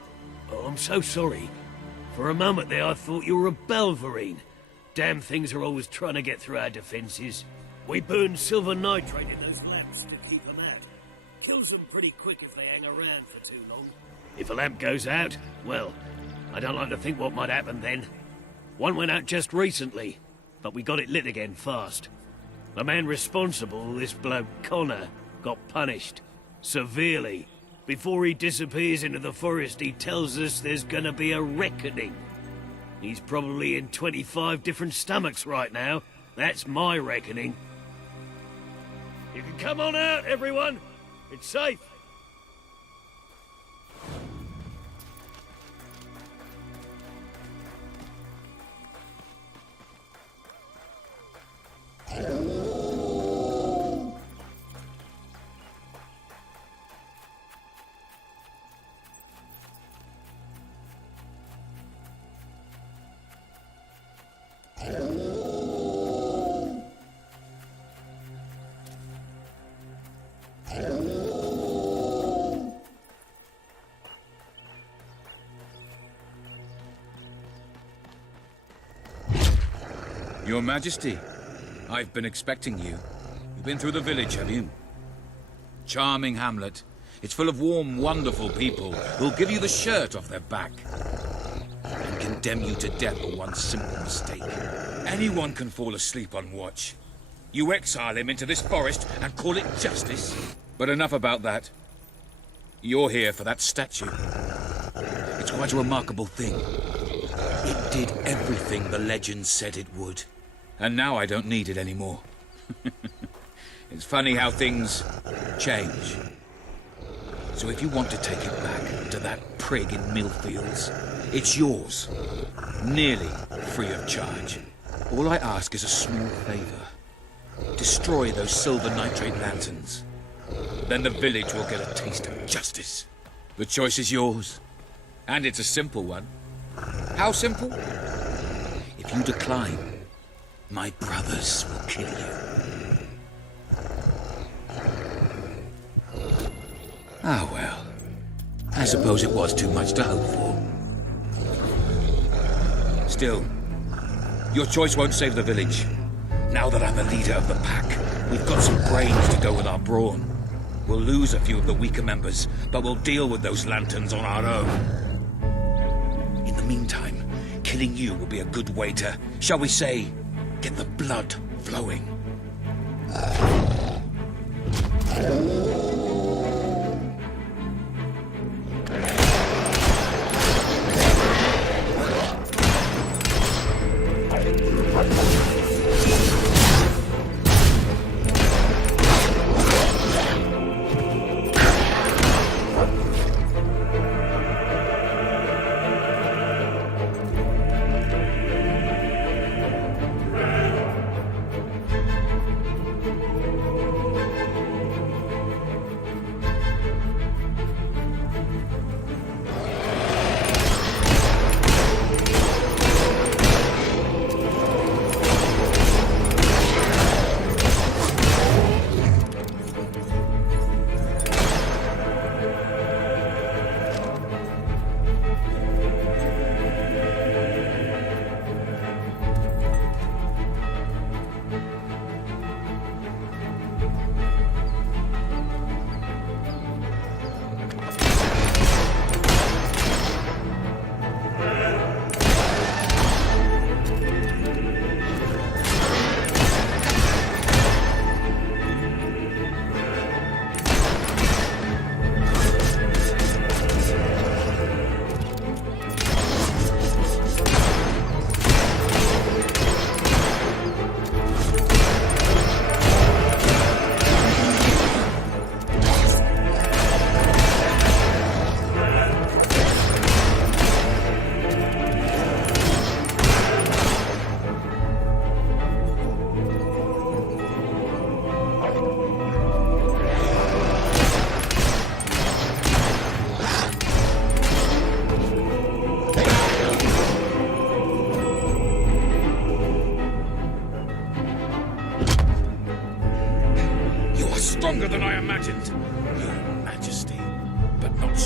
I'm so sorry. For a moment there I thought you were a Balverine. Damn things are always trying to get through our defences. We burn silver nitrate in those lamps to keep them out. Kills them pretty quick if they hang around for too long. If a lamp goes out, well, I don't like to think what might happen then. One went out just recently, but we got it lit again fast. The man responsible, this bloke Connor, got punished. Severely. Before he disappears into the forest, he tells us there's gonna be a reckoning. He's probably in 25 different stomachs right now. That's my reckoning. You can come on out, everyone. It's safe. Your Majesty, I've been expecting you. You've been through the village, have you? Charming hamlet. It's full of warm, wonderful people who'll give you the shirt off their back and condemn you to death for one simple mistake. Anyone can fall asleep on watch. You exile him into this forest and call it justice? But enough about that. You're here for that statue. It's quite a remarkable thing. It did everything the legend said it would. And now I don't need it anymore. It's funny how things change. So if you want to take it back to that prig in Millfields, it's yours. Nearly free of charge. All I ask is a small favor. Destroy those silver nitrate lanterns. Then the village will get a taste of justice. The choice is yours. And it's a simple one. How simple? If you decline, my brothers will kill you. Ah, well. I suppose it was too much to hope for. Still, your choice won't save the village. Now that I'm the leader of the pack, we've got some brains to go with our brawn. We'll lose a few of the weaker members, but we'll deal with those lanterns on our own. In the meantime, killing you will be a good way to, shall we say, get the blood flowing.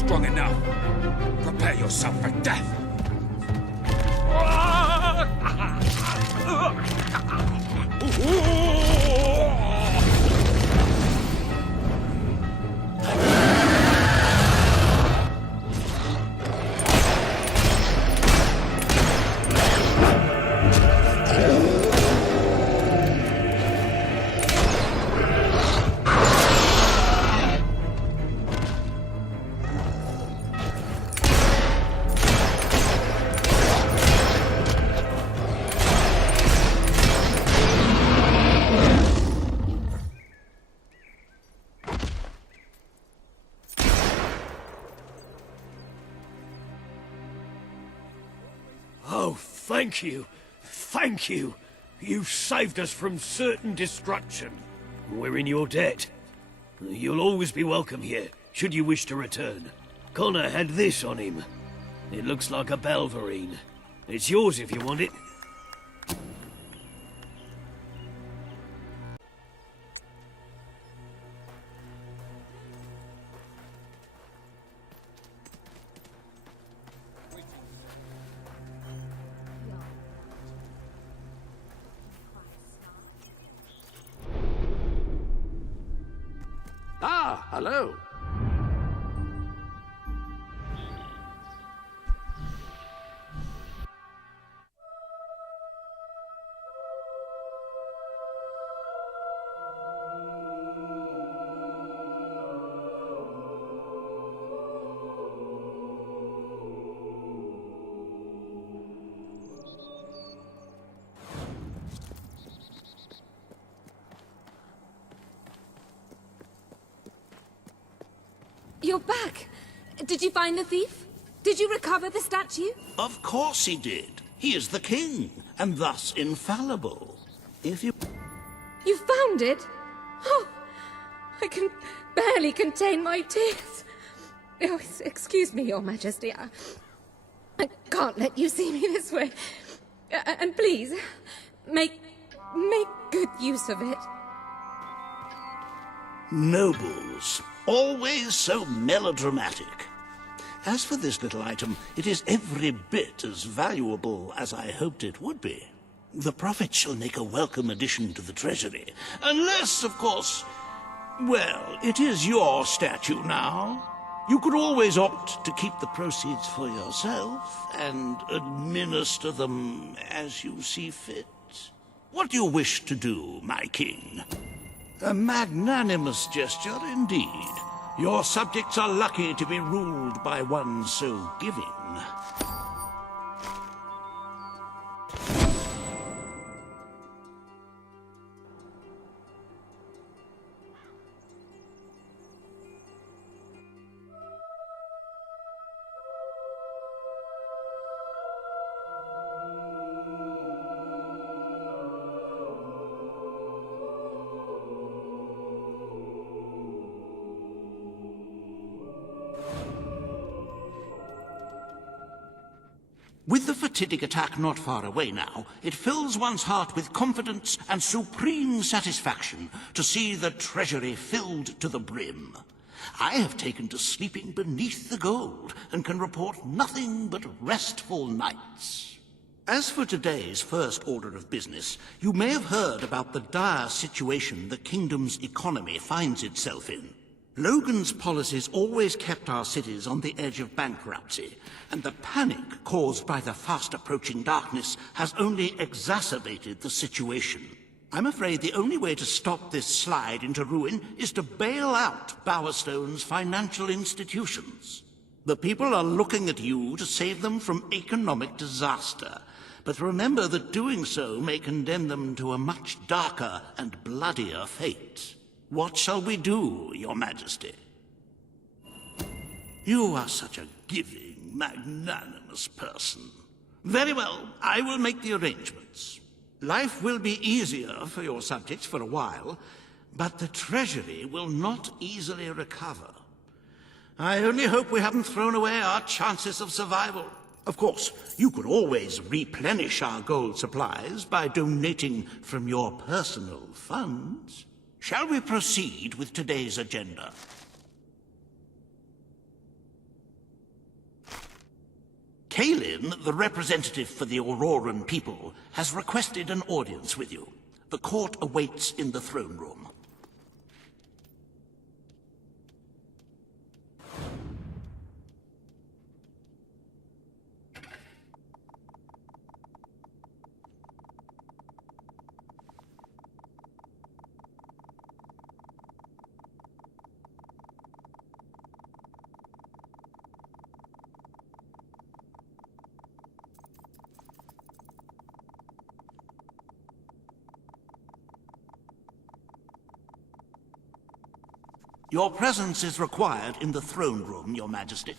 strong enough. Prepare yourself for death. Oh, thank you. Thank you. You saved us from certain destruction. We're in your debt. You'll always be welcome here, should you wish to return. Connor had this on him. It looks like a Belverine. It's yours if you want it. Ah, hello. You're back! Did you find the thief? Did you recover the statue? Of course he did. He is the king, and thus infallible. If you... You found it? Oh, I can barely contain my tears. Oh, excuse me, Your Majesty. I can't let you see me this way. And please, make good use of it. Nobles, always so melodramatic. As for this little item, it is every bit as valuable as I hoped it would be. The profits shall make a welcome addition to the treasury. Unless, of course, well, it is your statue now. You could always opt to keep the proceeds for yourself and administer them as you see fit. What do you wish to do, my king? A magnanimous gesture indeed. Your subjects are lucky to be ruled by one so giving. With the fatidic attack not far away now, it fills one's heart with confidence and supreme satisfaction to see the treasury filled to the brim. I have taken to sleeping beneath the gold and can report nothing but restful nights. As for today's first order of business, you may have heard about the dire situation the kingdom's economy finds itself in. Logan's policies always kept our cities on the edge of bankruptcy, and the panic caused by the fast-approaching darkness has only exacerbated the situation. I'm afraid the only way to stop this slide into ruin is to bail out Bowerstone's financial institutions. The people are looking at you to save them from economic disaster, but remember that doing so may condemn them to a much darker and bloodier fate. What shall we do, Your Majesty? You are such a giving, magnanimous person. Very well, I will make the arrangements. Life will be easier for your subjects for a while, but the treasury will not easily recover. I only hope we haven't thrown away our chances of survival. Of course, you could always replenish our gold supplies by donating from your personal funds. Shall we proceed with today's agenda? Kaelin, the representative for the Auroran people, has requested an audience with you. The court awaits in the throne room. Your presence is required in the throne room, Your Majesty.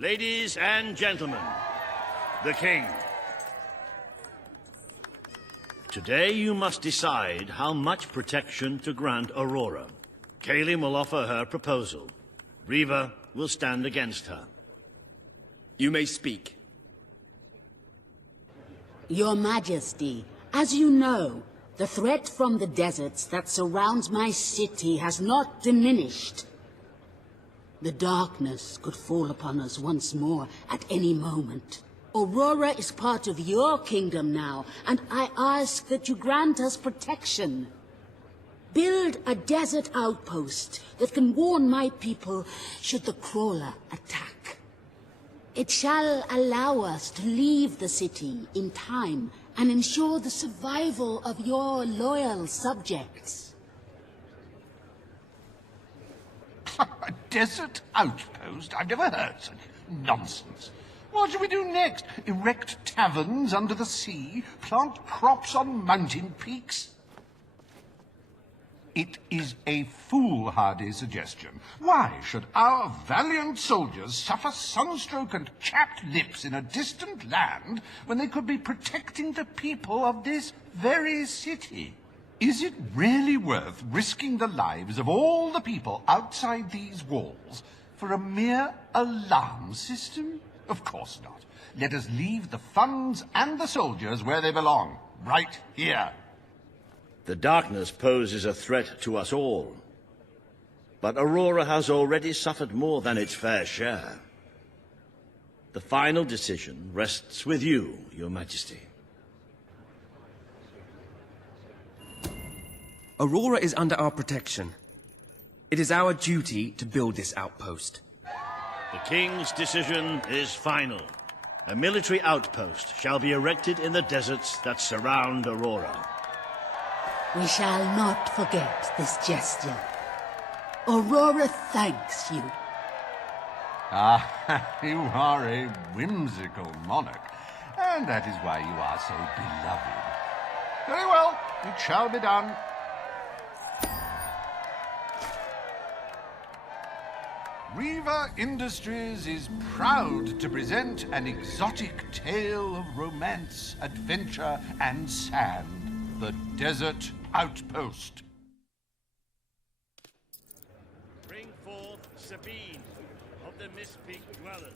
Ladies and gentlemen, the King. Today you must decide how much protection to grant Aurora. Kaelin will offer her proposal. Riva will stand against her. You may speak. Your Majesty, as you know, the threat from the deserts that surrounds my city has not diminished. The darkness could fall upon us once more at any moment. Aurora is part of your kingdom now, and I ask that you grant us protection. Build a desert outpost that can warn my people should the crawler attack. It shall allow us to leave the city in time and ensure the survival of your loyal subjects. A desert outpost? I've never heard such nonsense. What shall we do next? Erect taverns under the sea? Plant crops on mountain peaks? It is a foolhardy suggestion. Why should our valiant soldiers suffer sunstroke and chapped lips in a distant land when they could be protecting the people of this very city? Is it really worth risking the lives of all the people outside these walls for a mere alarm system? Of course not. Let us leave the funds and the soldiers where they belong, right here. The darkness poses a threat to us all. But Aurora has already suffered more than its fair share. The final decision rests with you, Your Majesty. Aurora is under our protection. It is our duty to build this outpost. The King's decision is final. A military outpost shall be erected in the deserts that surround Aurora. We shall not forget this gesture. Aurora thanks you. Ah, you are a whimsical monarch, and that is why you are so beloved. Very well, it shall be done. Riva Industries is proud to present an exotic tale of romance, adventure, and sand. The Desert Outpost. Bring forth Sabine of the Mistpeak Dwellers.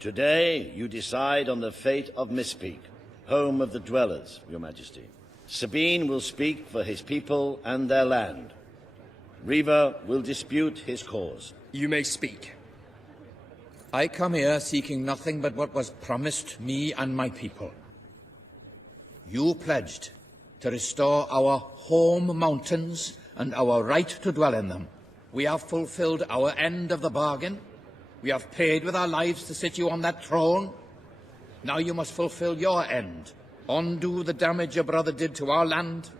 Today you decide on the fate of Mistpeak, home of the Dwellers, Your Majesty. Sabine will speak for his people and their land. Riva will dispute his cause. You may speak. I come here seeking nothing but what was promised me and my people. You pledged to restore our home mountains and our right to dwell in them. We have fulfilled our end of the bargain. We have paid with our lives to sit you on that throne. Now you must fulfill your end. Undo the damage your brother did to our land,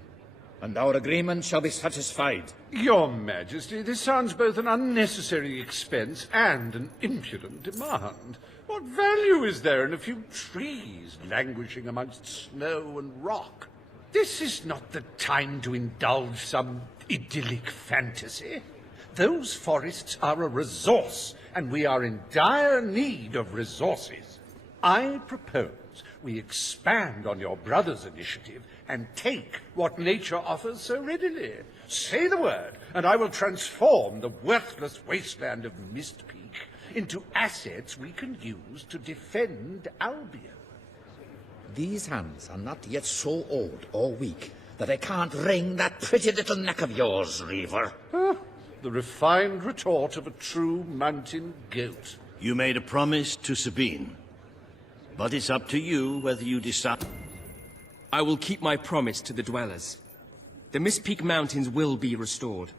and our agreement shall be satisfied. Your Majesty, this sounds both an unnecessary expense and an impudent demand. What value is there in a few trees languishing amongst snow and rock? This is not the time to indulge some idyllic fantasy. Those forests are a resource, and we are in dire need of resources. I propose we expand on your brother's initiative and take what nature offers so readily. Say the word, and I will transform the worthless wasteland of Mist Peak into assets we can use to defend Albion. These hands are not yet so old or weak that I can't wring that pretty little neck of yours, Reaver. The refined retort of a true mountain goat. You made a promise to Sabine, but it's up to you whether you decide. I will keep my promise to the dwellers. The Mist Peak Mountains will be restored.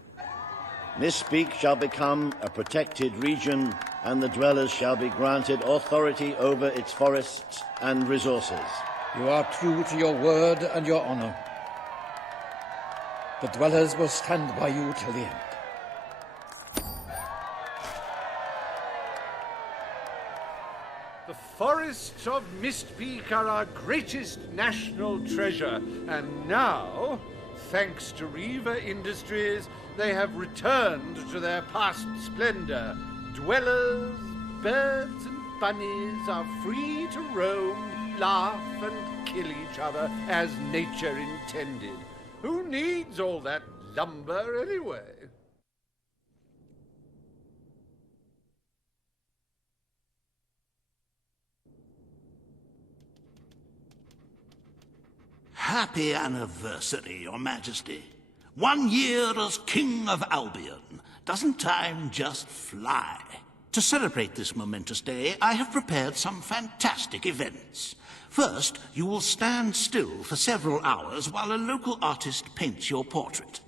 Mist Peak shall become a protected region, and the dwellers shall be granted authority over its forests and resources. You are true to your word and your honor. The dwellers will stand by you till the end. The forests of Mist Peak are our greatest national treasure, and now, thanks to Reaver Industries, they have returned to their past splendor. Dwellers, birds, and bunnies are free to roam, laugh, and kill each other as nature intended. Who needs all that lumber anyway? Happy anniversary, Your Majesty. 1 year as King of Albion. Doesn't time just fly? To celebrate this momentous day, I have prepared some fantastic events. First, you will stand still for several hours while a local artist paints your portrait.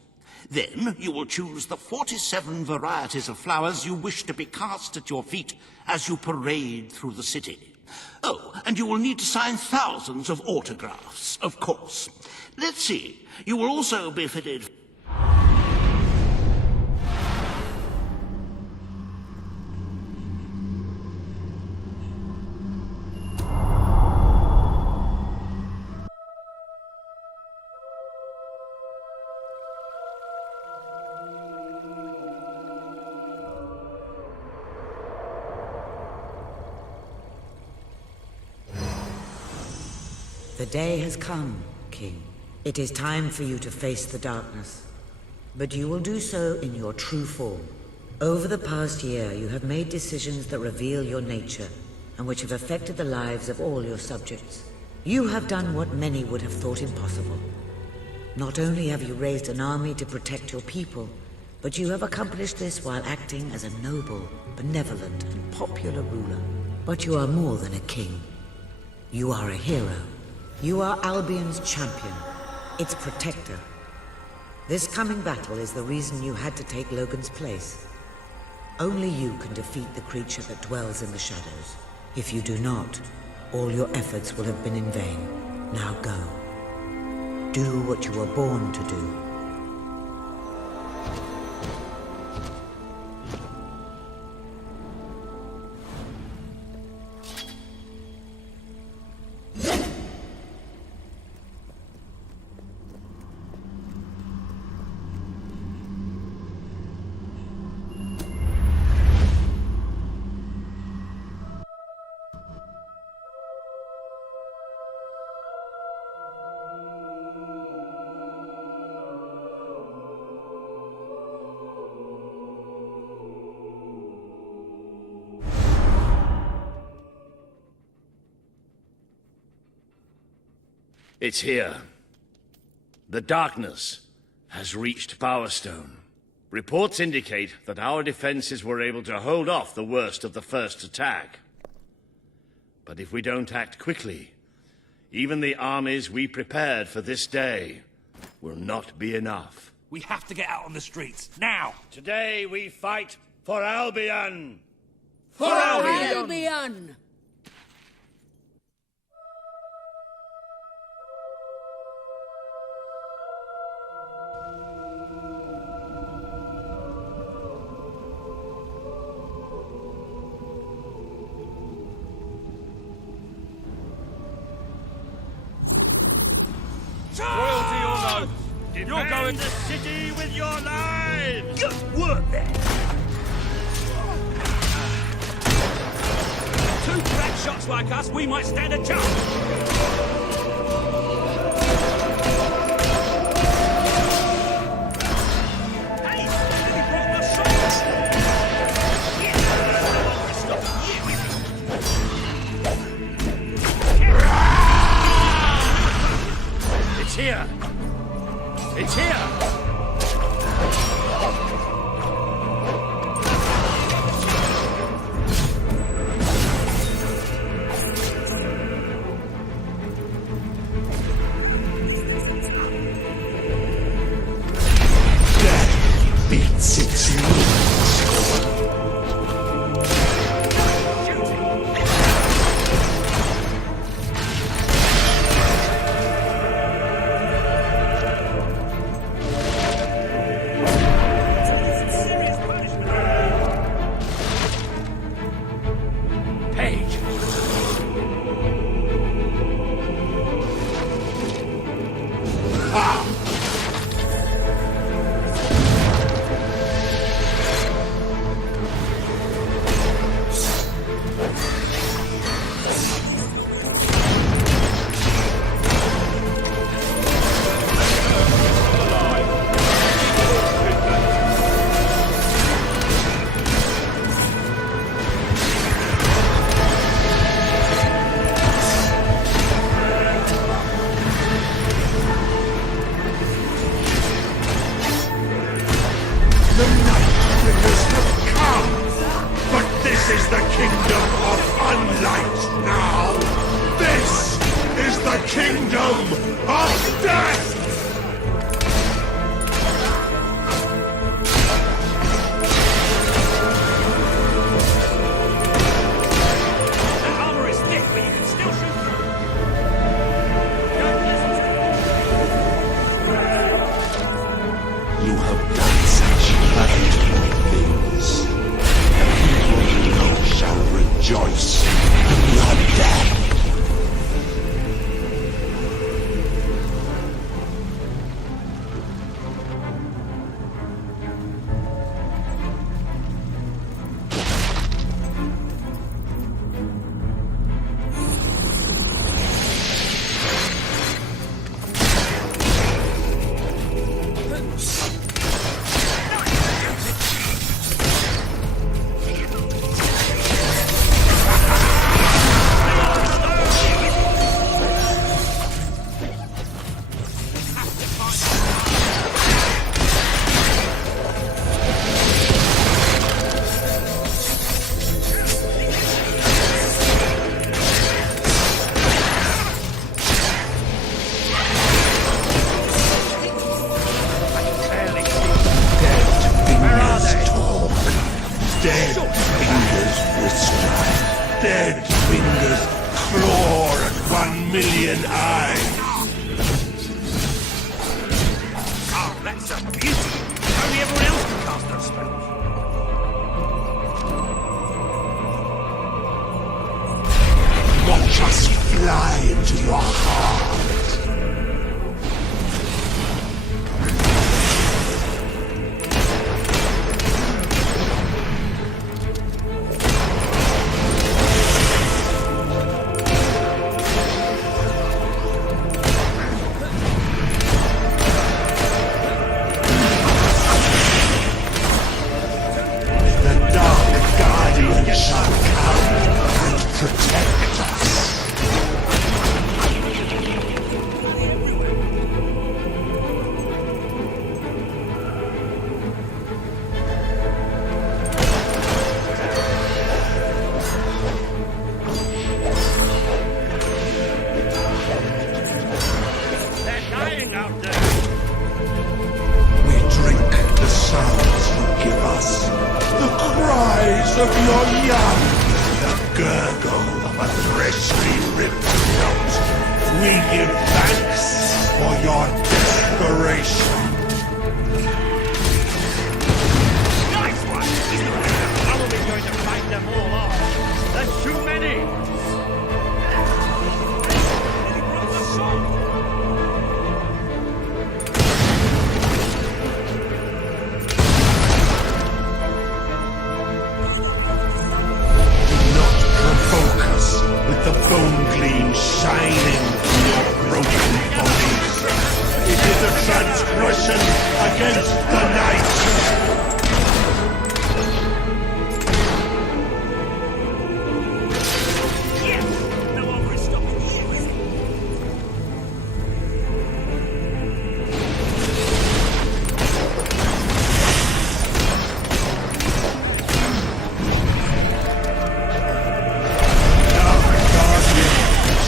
Then you will choose the 47 varieties of flowers you wish to be cast at your feet as you parade through the city. Oh, and you will need to sign thousands of autographs, of course. Let's see. You will also be fitted... The day has come, King. It is time for you to face the darkness. But you will do so in your true form. Over the past year, you have made decisions that reveal your nature, and which have affected the lives of all your subjects. You have done what many would have thought impossible. Not only have you raised an army to protect your people, but you have accomplished this while acting as a noble, benevolent, and popular ruler. But you are more than a king. You are a hero. You are Albion's champion, its protector. This coming battle is the reason you had to take Logan's place. Only you can defeat the creature that dwells in the shadows. If you do not, all your efforts will have been in vain. Now go. Do what you were born to do. It's here. The darkness has reached Bowerstone. Reports indicate that our defenses were able to hold off the worst of the first attack. But if we don't act quickly, even the armies we prepared for this day will not be enough. We have to get out on the streets, now! Today we fight for Albion! For Albion! Royalty or no, Defend the city with your lives! Good work there! 2 crack shots like us, we might stand a chance! It's here! It's here! That beats its wings. This is the kingdom of unlight now! This is the kingdom of death! That armor is thick, but you can still shoot through. You have done such frightful things. People shall rejoice in your death. Dead fingers whisper. Dead fingers claw at 1 million eyes. Oh, that's a beauty. Only everyone else can cast those spells. Watch us fly into your heart. Protect us. They're dying out there! We drink the sounds you give us, the cries of your young. The gurgle of a freshly ripped throat. We give thanks for your desperation. Nice one! He's probably going to fight them all off. There's too many! the bone gleam shining from your broken bodies. It is a transgression against the night.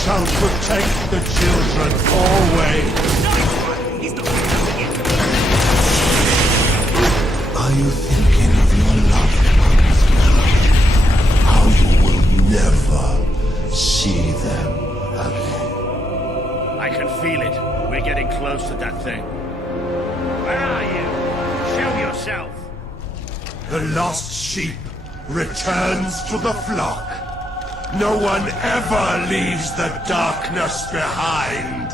Shall protect the children always. Are you thinking of your loved ones now? How you will never see them again. I can feel it. We're getting close to that thing. Where are you? Show yourself. The lost sheep returns to the flock. No one ever leaves the darkness behind.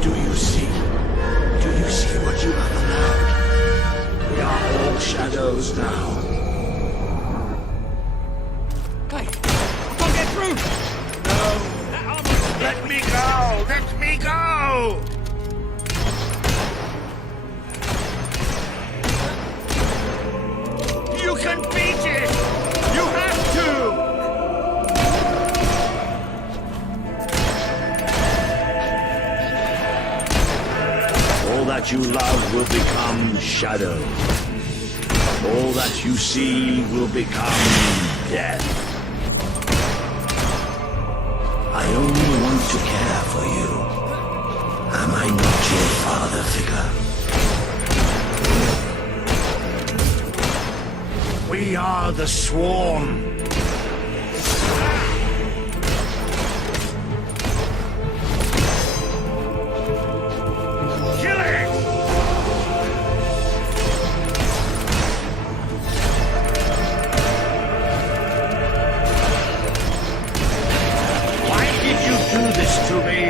Do you see? Do you see what you have allowed? We are all shadows now. Hey, I can't get through! Let me go! Let me go! You can beat it! You have to! All that you love will become shadow. All that you see will become death. I only want to care for you. Am I not your father figure? We are the Swarm. Kill it! Why did you do this to me?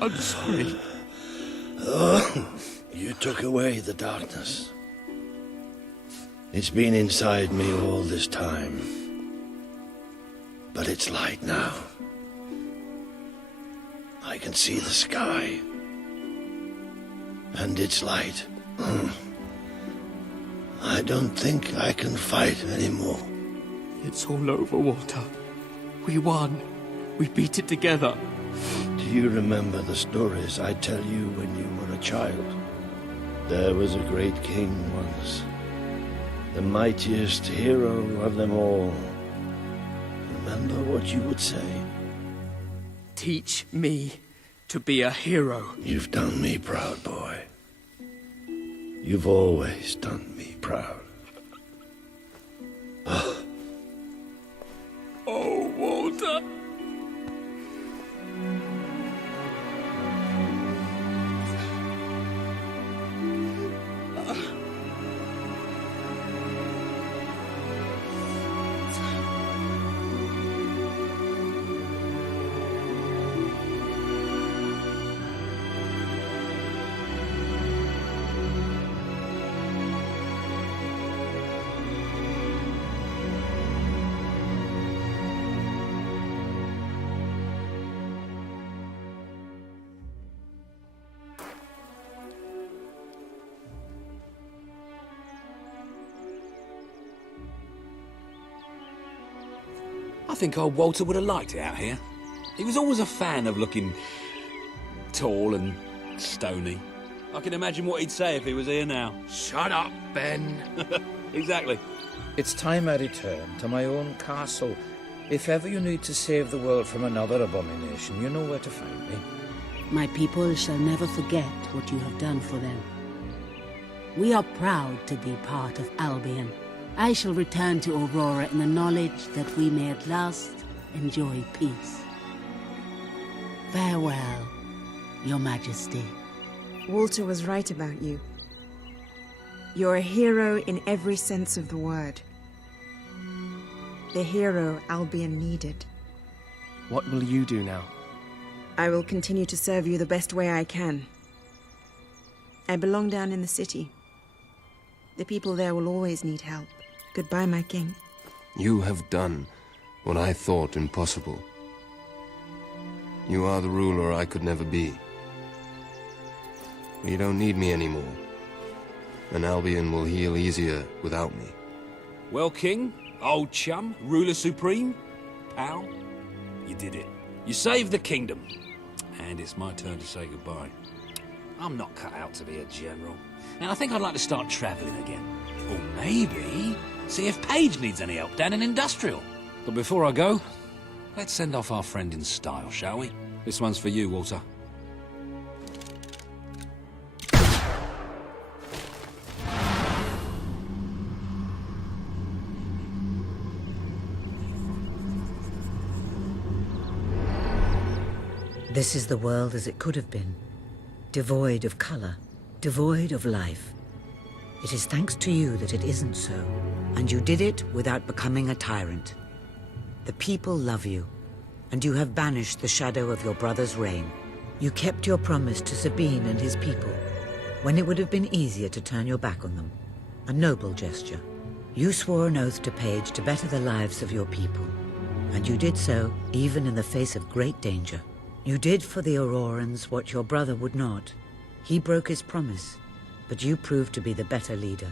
I'm sorry. You took away the darkness. It's been inside me all this time. But it's light now. I can see the sky. And it's light. I don't think I can fight anymore. It's all over, Walter. We won. We beat it together. Do you remember the stories I tell you when you were a child? There was a great king once. The mightiest hero of them all. Remember what you would say? Teach me to be a hero. You've done me proud, boy. You've always done me proud. Oh, Walter. I think old Walter would have liked it out here. He was always a fan of looking tall and stony. I can imagine what he'd say if he was here now. Shut up, Ben. Exactly. It's time I return to my own castle. If ever you need to save the world from another abomination, you know where to find me. My people shall never forget what you have done for them. We are proud to be part of Albion, I shall return to Aurora in the knowledge that we may at last enjoy peace. Farewell, Your Majesty. Walter was right about you. You're a hero in every sense of the word. The hero Albion needed. What will you do now? I will continue to serve you the best way I can. I belong down in the city. The people there will always need help. Goodbye, my king. You have done what I thought impossible. You are the ruler I could never be. You don't need me anymore. And Albion will heal easier without me. Well, King, old chum, ruler supreme, pal, you did it. You saved the kingdom. And it's my turn to say goodbye. I'm not cut out to be a general. And I think I'd like to start travelling again. Or maybe see if Paige needs any help down in Industrial. But before I go, let's send off our friend in style, shall we? This one's for you, Walter. This is the world as it could have been. Devoid of color, devoid of life. It is thanks to you that it isn't so, and you did it without becoming a tyrant. The people love you, and you have banished the shadow of your brother's reign. You kept your promise to Sabine and his people, when it would have been easier to turn your back on them. A noble gesture. You swore an oath to Paige to better the lives of your people, and you did so even in the face of great danger. You did for the Aurorans what your brother would not. He broke his promise, but you proved to be the better leader.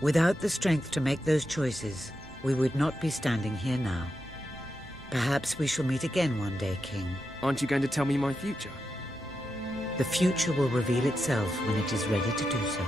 Without the strength to make those choices, we would not be standing here now. Perhaps we shall meet again one day, King. Aren't you going to tell me my future? The future will reveal itself when it is ready to do so.